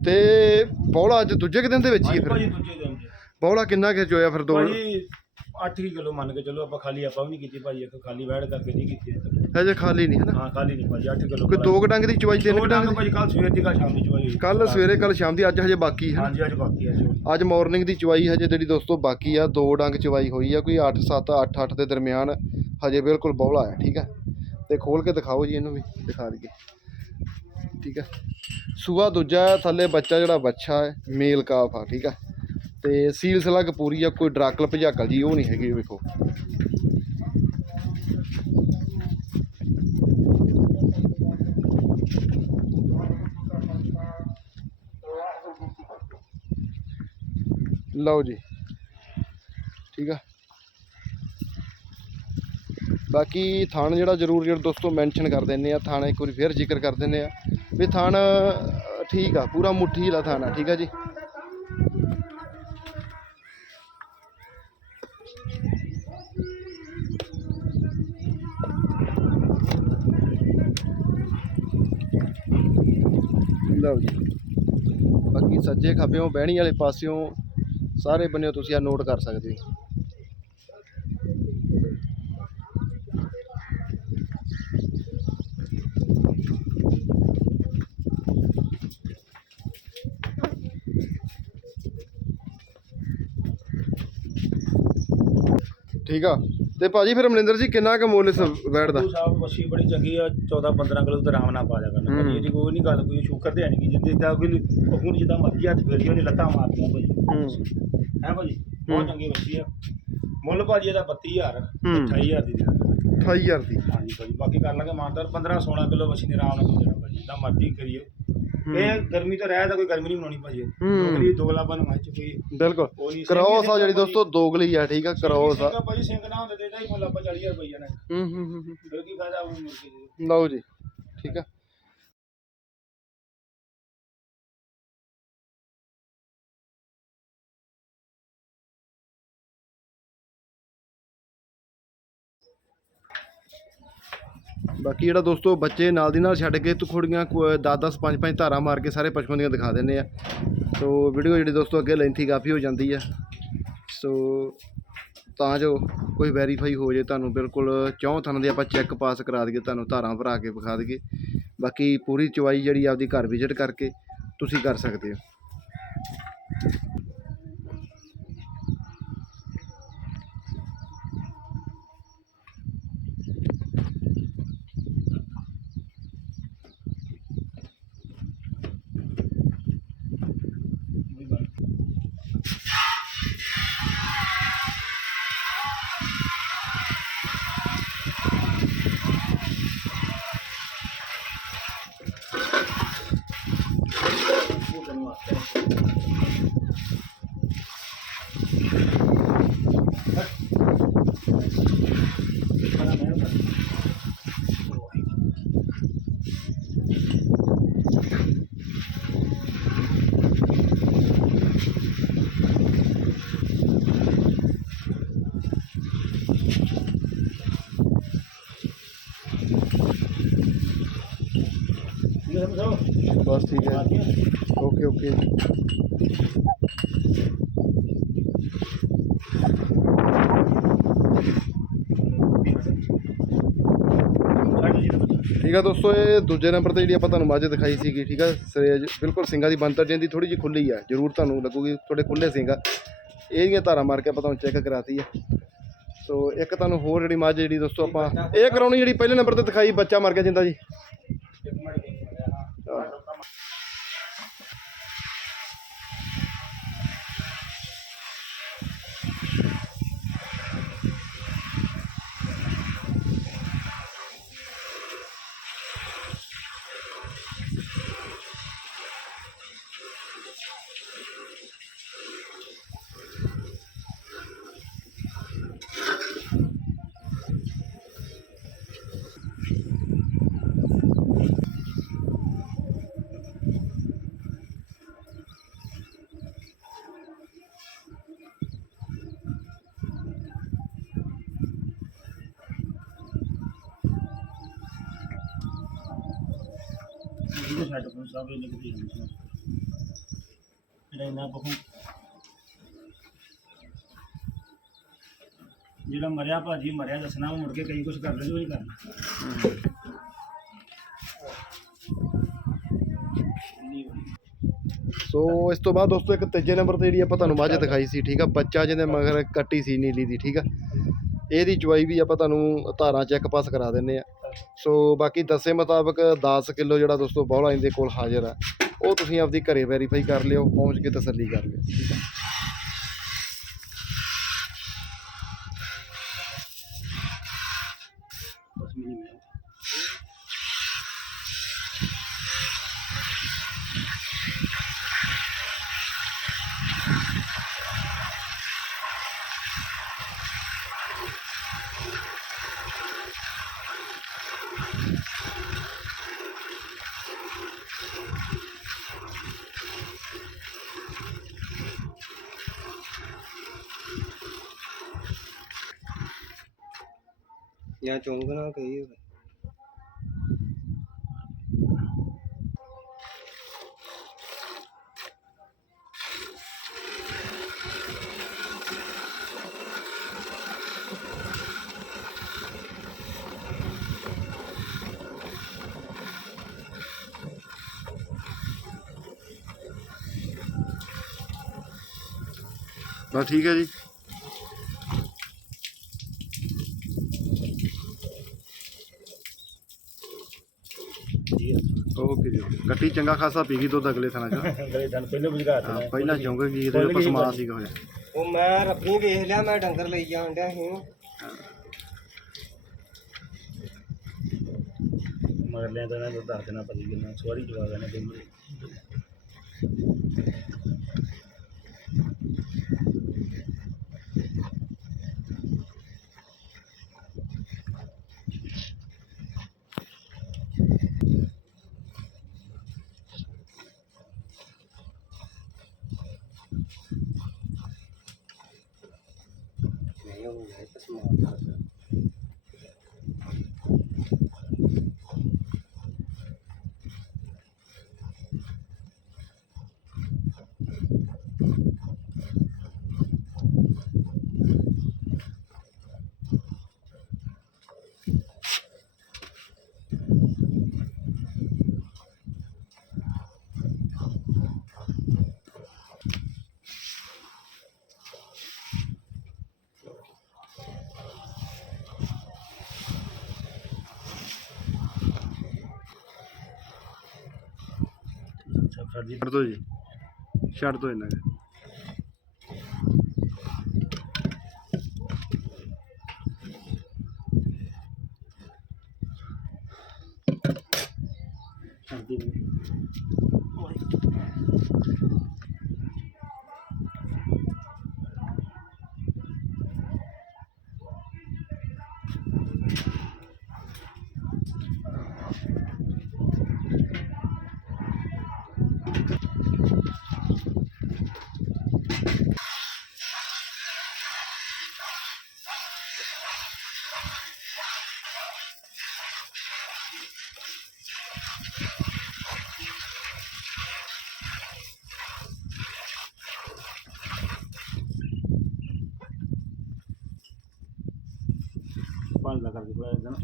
ਤੇ ਬੌਲਾ ਅੱਜ ਦੂਜੇ ਕੁ ਦਿਨ ਦੇ ਵਿੱਚ ਹੀ ਫਿਰ? ਭਾਜੀ ਦੂਜੇ ਦਿਨ ਜੀ ਬੌਲਾ ਕਿੰਨਾ ਕਿ ਚੋਇਆ ਫਿਰ ਦੋ ਭਾਜੀ 8 ਕਿਲੋ ਮੰਨ ਕੇ ਚਲੋ ਆਪਾਂ ਖਾਲੀ ਆਪਾਂ ਵੀ ਨਹੀਂ ਕੀਤੀ ਭਾਜੀ ਇੱਕ ਖਾਲੀ ਵੈੜ ਕਰਕੇ ਨਹੀਂ ਕੀਤੀ ਅਜੇ ਤੱਕ। ਹਜੇ ਖਾਲੀ ਨਹੀਂ ਹੈ ਨਾ ਹਾਂ ਖਾਲੀ ਨਹੀਂ ਭਾਜੀ 8 ਕਿਲੋ ਕੋਈ ਦੋ ਕੁ ਡੰਗ ਦੀ ਚਵਾਈ ਤਿੰਨ ਕੁ ਡੰਗ ਭਾਜੀ ਕੱਲ ਸਵੇਰ ਦੀ ਕੱਲ ਸ਼ਾਮ ਦੀ ਚਵਾਈ ਹੋਈ। ਕੱਲ ਸਵੇਰੇ ਕੱਲ ਸ਼ਾਮ ਦੀ ਅੱਜ ਹਜੇ ਬਾਕੀ ਹੈ ਹਾਂਜੀ ਅੱਜ ਬਾਕੀ ਹੈ ਜੀ। ਅੱਜ ਮਾਰਨਿੰਗ ਦੀ ਚਵਾਈ ਹਜੇ ਜਿਹੜੀ ਦੋਸਤੋ ਬਾਕੀ ਆ ਦੋ ਡੰਗ ਚਵਾਈ ਹੋਈ ਆ ਕੋਈ 8 7 8 8 ਦੇ ਦਰਮਿਆਨ ਹਜੇ ਬਿਲਕੁਲ ਬੌਲਾ ਹੈ ਠੀਕ ਆ? ਤੇ ਖੋਲ ਕੇ ਦਿਖਾਓ ਜੀ ਇਹਨੂੰ ਵੀ ਦਿਖਾ ਦਈਏ। ਠੀਕ ਆ? ਸੂਆ ਦੂਜਾ ਹੈ, ਥੱਲੇ ਬੱਚਾ ਜਿਹੜਾ ਬੱਚਾ ਹੈ ਮੇਲ ਕਾਫ ਆ ਠੀਕ ਆ? ਤੇ ਸੀਲ ਸਲੱਗ ਪੂਰੀ ਆ, ਕੋਈ ਡਰਾਕਲ ਭਜਾਕਲ ਜੀ ਉਹ ਨਹੀਂ ਹੈਗੀ, ਵੇਖੋ। ਲਓ ਜੀ। ਠੀਕ ਆ। ਬਾਕੀ ਥਾਣ ਜਿਹੜਾ ਜ਼ਰੂਰ ਜਿਹੜਾ ਦੋਸਤੋ ਮੈਂਸ਼ਨ ਕਰ ਦਿੰਨੇ ਆ, ਥਾਣਾ ਇੱਕ ਵਾਰੀ ਫੇਰ ਜ਼ਿਕਰ ਕਰ ਦਿੰਨੇ ਆ। ਵੀ ਥਾਣ ਠੀਕ ਆ, ਪੂਰਾ ਮੁੱਠੀ ਵਾਲਾ ਥਾਣਾ ਠੀਕ ਆ ਜੀ। ਲਓ ਜੀ। ਬਾਕੀ ਸੱਜੇ ਖੱਬਿਓਂ, ਬਹਿਣੀ ਵਾਲੇ ਪਾਸਿਓਂ ਸਾਰੇ ਬੰਨਿਓ ਤੁਸੀਂ ਆ ਨੋਟ ਕਰ ਸਕਦੇ ਹੋ। ਠੀਕ ਆ। ਤੇ ਭਾਜੀ ਫਿਰ ਮਨਿੰਦਰ ਜੀ ਕਿੰਨਾ ਕੁ ਮੁੱਲ ਇਸ ਵੈਟ ਦਾ? ਤੂੰ ਸਾਹਿਬ ਮੱਛੀ ਬੜੀ ਚੰਗੀ ਆ 14 15 ਕਿਲੋ ਤੇ ਆਰਾਮ ਨਾਲ ਪਾ ਜਾ ਕਰਨਾ। ਹੂੰ। ਭਾਜੀ ਇਹਦੀ ਕੋਈ ਨਹੀਂ ਗੱਲ ਕੋਈ ਸ਼ੂਕਰ ਤੇ ਹੈ ਨਹੀਂ ਜਿੱਦੇ ਤਾਂ ਕੋਈ ਹੁਣ ਜਿੱਦਾਂ ਮਰਜ਼ੀ ਹੱਥ ਫੇਰੀ ਉਹਨੇ ਲੱਤਾਂ ਮਾਰਦੀਆਂ ਭਾਜੀ। ਹੂੰ। ਹੈ ਭਾਜੀ? ਬਹੁਤ ਚੰਗੀ ਮੱਛੀ ਆ। ਮੁੱਲ ਭਾਜੀ ਇਹਦਾ 32000 ਹੂੰ। 28000 ਦੀ ਦੇਣਾ। 28000 ਦੀ। ਹਾਂਜੀ ਭਾਜੀ ਬਾਕੀ ਕਰ ਲਾਂਗੇ ਮਾਨਦਾਰ 15 16 ਕਿਲੋ ਮੱਛੀ ਨੇ ਆਰਾਮ ਨਾਲ ਦੇਣਾ ਭਾਜੀ ਜਿੱਦਾਂ ਮਰਜ਼ੀ ਕਰੀਓ ਇਹ ਗਰਮੀ ਤੋਂ ਰਹਿ ਤਾਂ ਕੋਈ ਗਰਮੀ ਨਹੀਂ ਬਣਾਉਣੀ ਭਾਜੀ ਹੂੰ। ਦੋਗਲੀ ਦੋਗਲਾ ਬਨ ਮੱਝ ਕੋਈ ਬਿਲਕੁਲ। ਕਰੋਸ ਆ ਜਿਹੜੀ ਦੋਸਤੋ ਦੋਗਲੀ ਆ ਠੀਕ ਆ ਕਰੋਸ ਆ। ਭਾਜੀ ਸਿੰਘ ਨਾ ਹੁੰਦੇ ਤੇ ਇਹਦਾ ਹੀ ਮੁੱਲ ਆਪਾਂ 40000 ਰੁਪਈਆ ਨੇ। ਹੂੰ ਹੂੰ ਹੂੰ। ਫਿਰ ਕੀ ਫਾਇਦਾ ਉਹ ਮੁਰਗੇ ਲਓ ਜੀ ਠੀਕ ਆ। ਬਾਕੀ ਜਿਹੜਾ ਦੋਸਤੋ ਬੱਚੇ ਨਾਲ ਦੀ ਨਾਲ ਛੱਡ ਕੇ ਤੁਖੜੀਆਂ 10 10 5 5 ਧਾਰਾਂ ਮਾਰ ਕੇ ਸਾਰੇ ਪਸ਼ੂਆਂ ਦੀਆਂ ਦਿਖਾ ਦਿੰਦੇ ਆ। ਸੋ ਵੀਡੀਓ ਜਿਹੜੀ ਦੋਸਤੋ ਅੱਗੇ ਲੈਂਥੀ ਕਾਫੀ ਹੋ ਜਾਂਦੀ ਆ। ਸੋ ਤਾਂ ਜੋ ਕੋਈ ਵੈਰੀਫਾਈ ਹੋ ਜੇ ਤੁਹਾਨੂੰ ਬਿਲਕੁਲ ਚੌਂ ਥਣ ਦੇ ਆਪਾਂ ਚੈੱਕ ਪਾਸ ਕਰਾ ਦਈਏ, ਤੁਹਾਨੂੰ ਧਾਰਾਂ ਭਰਾ ਕੇ ਵਿਖਾ ਦਈਏ। ਬਾਕੀ ਪੂਰੀ ਚਵਾਈ ਜਿਹੜੀ ਆਪਦੀ ਘਰ ਵਿਜ਼ਿਟ ਕਰਕੇ ਤੁਸੀਂ ਕਰ ਸਕਦੇ ਹੋ। ਠੀਕ ਆ ਦੋਸਤੋ, ਇਹ ਦੂਜੇ ਨੰਬਰ ਤੇ ਜਿਹੜੀ ਆਪਾਂ ਤੁਹਾਨੂੰ ਮੱਝ ਦਿਖਾਈ ਸੀਗੀ, ਠੀਕ ਆ ਸਰੇਜ ਬਿਲਕੁਲ ਸਿੰਘਾਂ ਦੀ ਬੰਤਰ ਜਿਹਦੀ ਥੋੜੀ ਜਿਹੀ ਖੁੱਲੀ ਆ, ਜਰੂਰ ਤੁਹਾਨੂੰ ਲੱਗੂਗੀ ਥੋੜੇ ਖੁੱਲੇ ਸਿੰਘਾ ਇਹਦੀਆਂ ਧਾਰਾਂ ਮਾਰ ਕੇ ਆਪਾਂ ਤੁਹਾਨੂੰ ਚੈੱਕ ਕਰਾਤੀ ਆ। ਸੋ ਇੱਕ ਤੁਹਾਨੂੰ ਹੋਰ ਜਿਹੜੀ ਮੱਝ ਜਿਹੜੀ ਦੋਸਤੋ ਆਪਾਂ ਇਹ ਕਰਾਉਣੀ ਜਿਹੜੀ ਪਹਿਲੇ ਨੰਬਰ ਤੇ ਦਿਖਾਈ, ਬੱਚਾ ਮਰ ਗਿਆ ਜਿੰਦਾ ਜੀ। ਬਿਲਕੁਲ ਸੈੱਟ ਹੋ ਇਹ ਨਿਕਦੀ ਜਾਂਦੇ ਜਿਹੜਾ ਇਹਨਾਂ ਕੋਲ ਜਿਹੜਾ ਮਰਿਆ ਭਾਜੀ, ਮਰਿਆ ਦੱਸਣਾ, ਉਹ ਮੁੜ ਕੇ ਕਈ ਕੁਝ ਕਰ ਲੈਂਦੇ, ਉਹ ਨਹੀਂ ਕਰਨਾ। ਸੋ ਇਸ ਤੋਂ ਬਾਅਦ ਦੋਸਤੋ, ਇੱਕ ਤੀਜੇ ਨੰਬਰ ਤੇ ਜਿਹੜੀ ਆਪਾਂ ਤੁਹਾਨੂੰ ਮੱਝ ਦਿਖਾਈ ਸੀ, ਠੀਕ ਆ? ਬੱਚਾ ਜਿਹਦੇ ਮਗਰ ਕੱਟੀ ਸੀ ਨੀਲੀ ਦੀ, ਠੀਕ ਆ? ਇਹਦੀ ਚੁਆਈ ਵੀ ਆਪਾਂ ਤੁਹਾਨੂੰ ਧਾਰਾਂ ਚੈੱਕ ਪਾਸ ਕਰਾ ਦਿੰਨੇ ਆ। ਸੋ ਬਾਕੀ ਦੱਸੇ ਮੁਤਾਬਕ 10 ਕਿਲੋ ਜਿਹੜਾ ਦੋਸਤੋ ਬੌਲਾ ਇਹਦੇ ਕੋਲ ਹਾਜ਼ਰ ਆ ਉਹ ਤੁਸੀਂ ਆਪਦੀ ਘਰੇ ਵੈਰੀਫਾਈ ਕਰ ਲਿਓ, ਪਹੁੰਚ ਕੇ ਤਸੱਲੀ ਕਰ ਲਿਓ। ਜਾਂ ਚੌਂਕਣਾ ਕਹੀ ਬਸ ਠੀਕ ਹੈ ਜੀ ਜੀ ਕੱਟੀ ਚੰਗਾ ਖਾਸਾ ਪੀ ਗਈ ਦੁੱਧ ਅਗਲੇ ਥਾਂ ਚ। ਦਨ ਪਹਿਲੇ ਬੁਝਾ ਹਾਂ, ਪਹਿਲਾਂ ਸੀਗਾ ਹੋਇਆ। ਉਹ ਮੈਂ ਰੱਬੀ ਵੇਖ ਲਿਆ ਮੈਂ ਡੰਗਰ ਲਈ ਜਾਣ ਡਿਆ ਸੀ। ਮਗਰ ਲਿਆ ਤਾਂ ਇਹਨਾਂ ਨੂੰ ਦੱਸ ਦੇਣਾ ਪਈ ਕਿੰਨਾ ਸਵਾਰੀ ਜਵਾ ਦੇਣਾ ਦੋਨੋਂ ਨਹੀਂ ਉਹ ਹੈ ਪਸਮਾ ਜੀ। ਛੱਡ ਦੋ ਜੀ। ਛੱਡ ਦੋ ਇਹਨਾਂ ਦੇ ਸ਼ਾਂਤੀ ਨੂੰ ਬੰਦ ਕਰਕੇ ਥੋੜਾ ਜਿਹਾ ਨਾ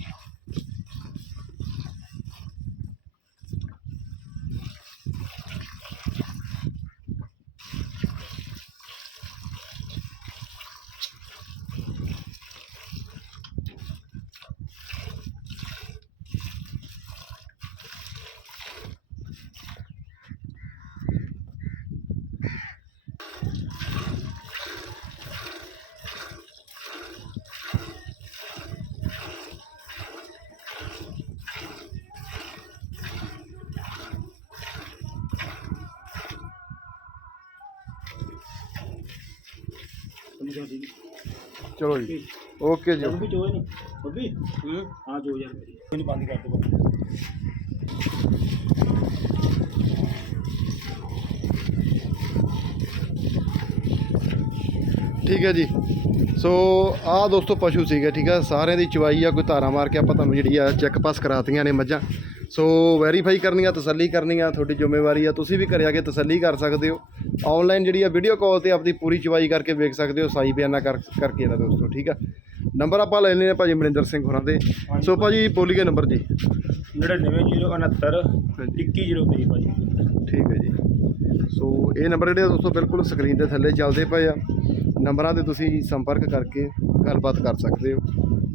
ਚਲੋ ਜੀ। ਓਕੇ ਜੀ। ਉਹ ਵੀ ਚੋਏ ਨਹੀਂ ਬੱਬੀ ਹੂੰ। ਹਾਂ ਜੋ ਯਾਰ ਮੇਰੀ ਕੋਈ ਨਹੀਂ ਬੰਦ ਕਰ ਦੋ ਬੱਬੀ ਠੀਕ ਹੈ ਜੀ। ਸੋ ਆਹ ਦੋਸਤੋ ਪਸ਼ੂ ਸੀਗੇ ਠੀਕ ਹੈ? ਸਾਰਿਆਂ ਦੀ ਚਵਾਈ ਆ ਕੋਈ ਧਾਰਾ ਮਾਰ ਕੇ ਆਪਾਂ ਤੁਹਾਨੂੰ ਜਿਹੜੀ ਆ ਚੈੱਕ ਪਾਸ ਕਰਾਤੀਆਂ ਨੇ ਮੱਝਾਂ। ਸੋ ਵੈਰੀਫਾਈ ਕਰਨੀਆਂ ਤਸੱਲੀ ਕਰਨੀਆਂ ਤੁਹਾਡੀ ਜ਼ਿੰਮੇਵਾਰੀ ਆ। ਤੁਸੀਂ ਵੀ ਘਰੇ ਆ ਕੇ ਤਸੱਲੀ ਕਰ ਸਕਦੇ ਹੋ। ਆਨਲਾਈਨ ਜਿਹੜੀ ਆ ਵੀਡੀਓ ਕਾਲ ਤੇ ਆਪਦੀ ਪੂਰੀ ਚਵਾਈ ਕਰਕੇ ਵੇਖ ਸਕਦੇ ਹੋ ਸਾਈ ਬਿਆਨਾ ਕਰ ਕਰਕੇ ਇਹਦਾ ਦੋਸਤੋ ਠੀਕ ਆ? ਨੰਬਰ ਆਪਾਂ ਲੈ ਲੈਣੇ ਆ ਭਾਜੀ ਮਨਿੰਦਰ ਸਿੰਘ ਹੋਰਾਂ ਦੇ। ਸੋ ਭਾਜੀ ਬੋਲੀਏ ਨੰਬਰ ਜੀ। 99069 2103 ਭਾਜੀ। ਠੀਕ ਹੈ ਜੀ। ਸੋ ਇਹ ਨੰਬਰ ਜਿਹੜੇ ਆ ਦੋਸਤੋ ਬਿਲਕੁਲ ਸਕਰੀਨ ਦੇ ਥੱਲੇ ਚੱਲਦੇ ਪਏ ਆ। ਨੰਬਰਾਂ ਤੇ ਤੁਸੀਂ ਸੰਪਰਕ ਕਰਕੇ ਗੱਲਬਾਤ ਕਰ ਸਕਦੇ ਹੋ।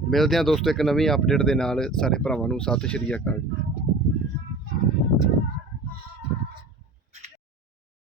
ਮਿਲਦੇ ਆ ਦੋਸਤੋ ਇੱਕ ਨਵੀਂ ਅਪਡੇਟ ਦੇ ਨਾਲ। ਸਾਰੇ ਭਰਾਵਾਂ ਨੂੰ ਸਤਿ ਸ਼੍ਰੀ ਅਕਾਲ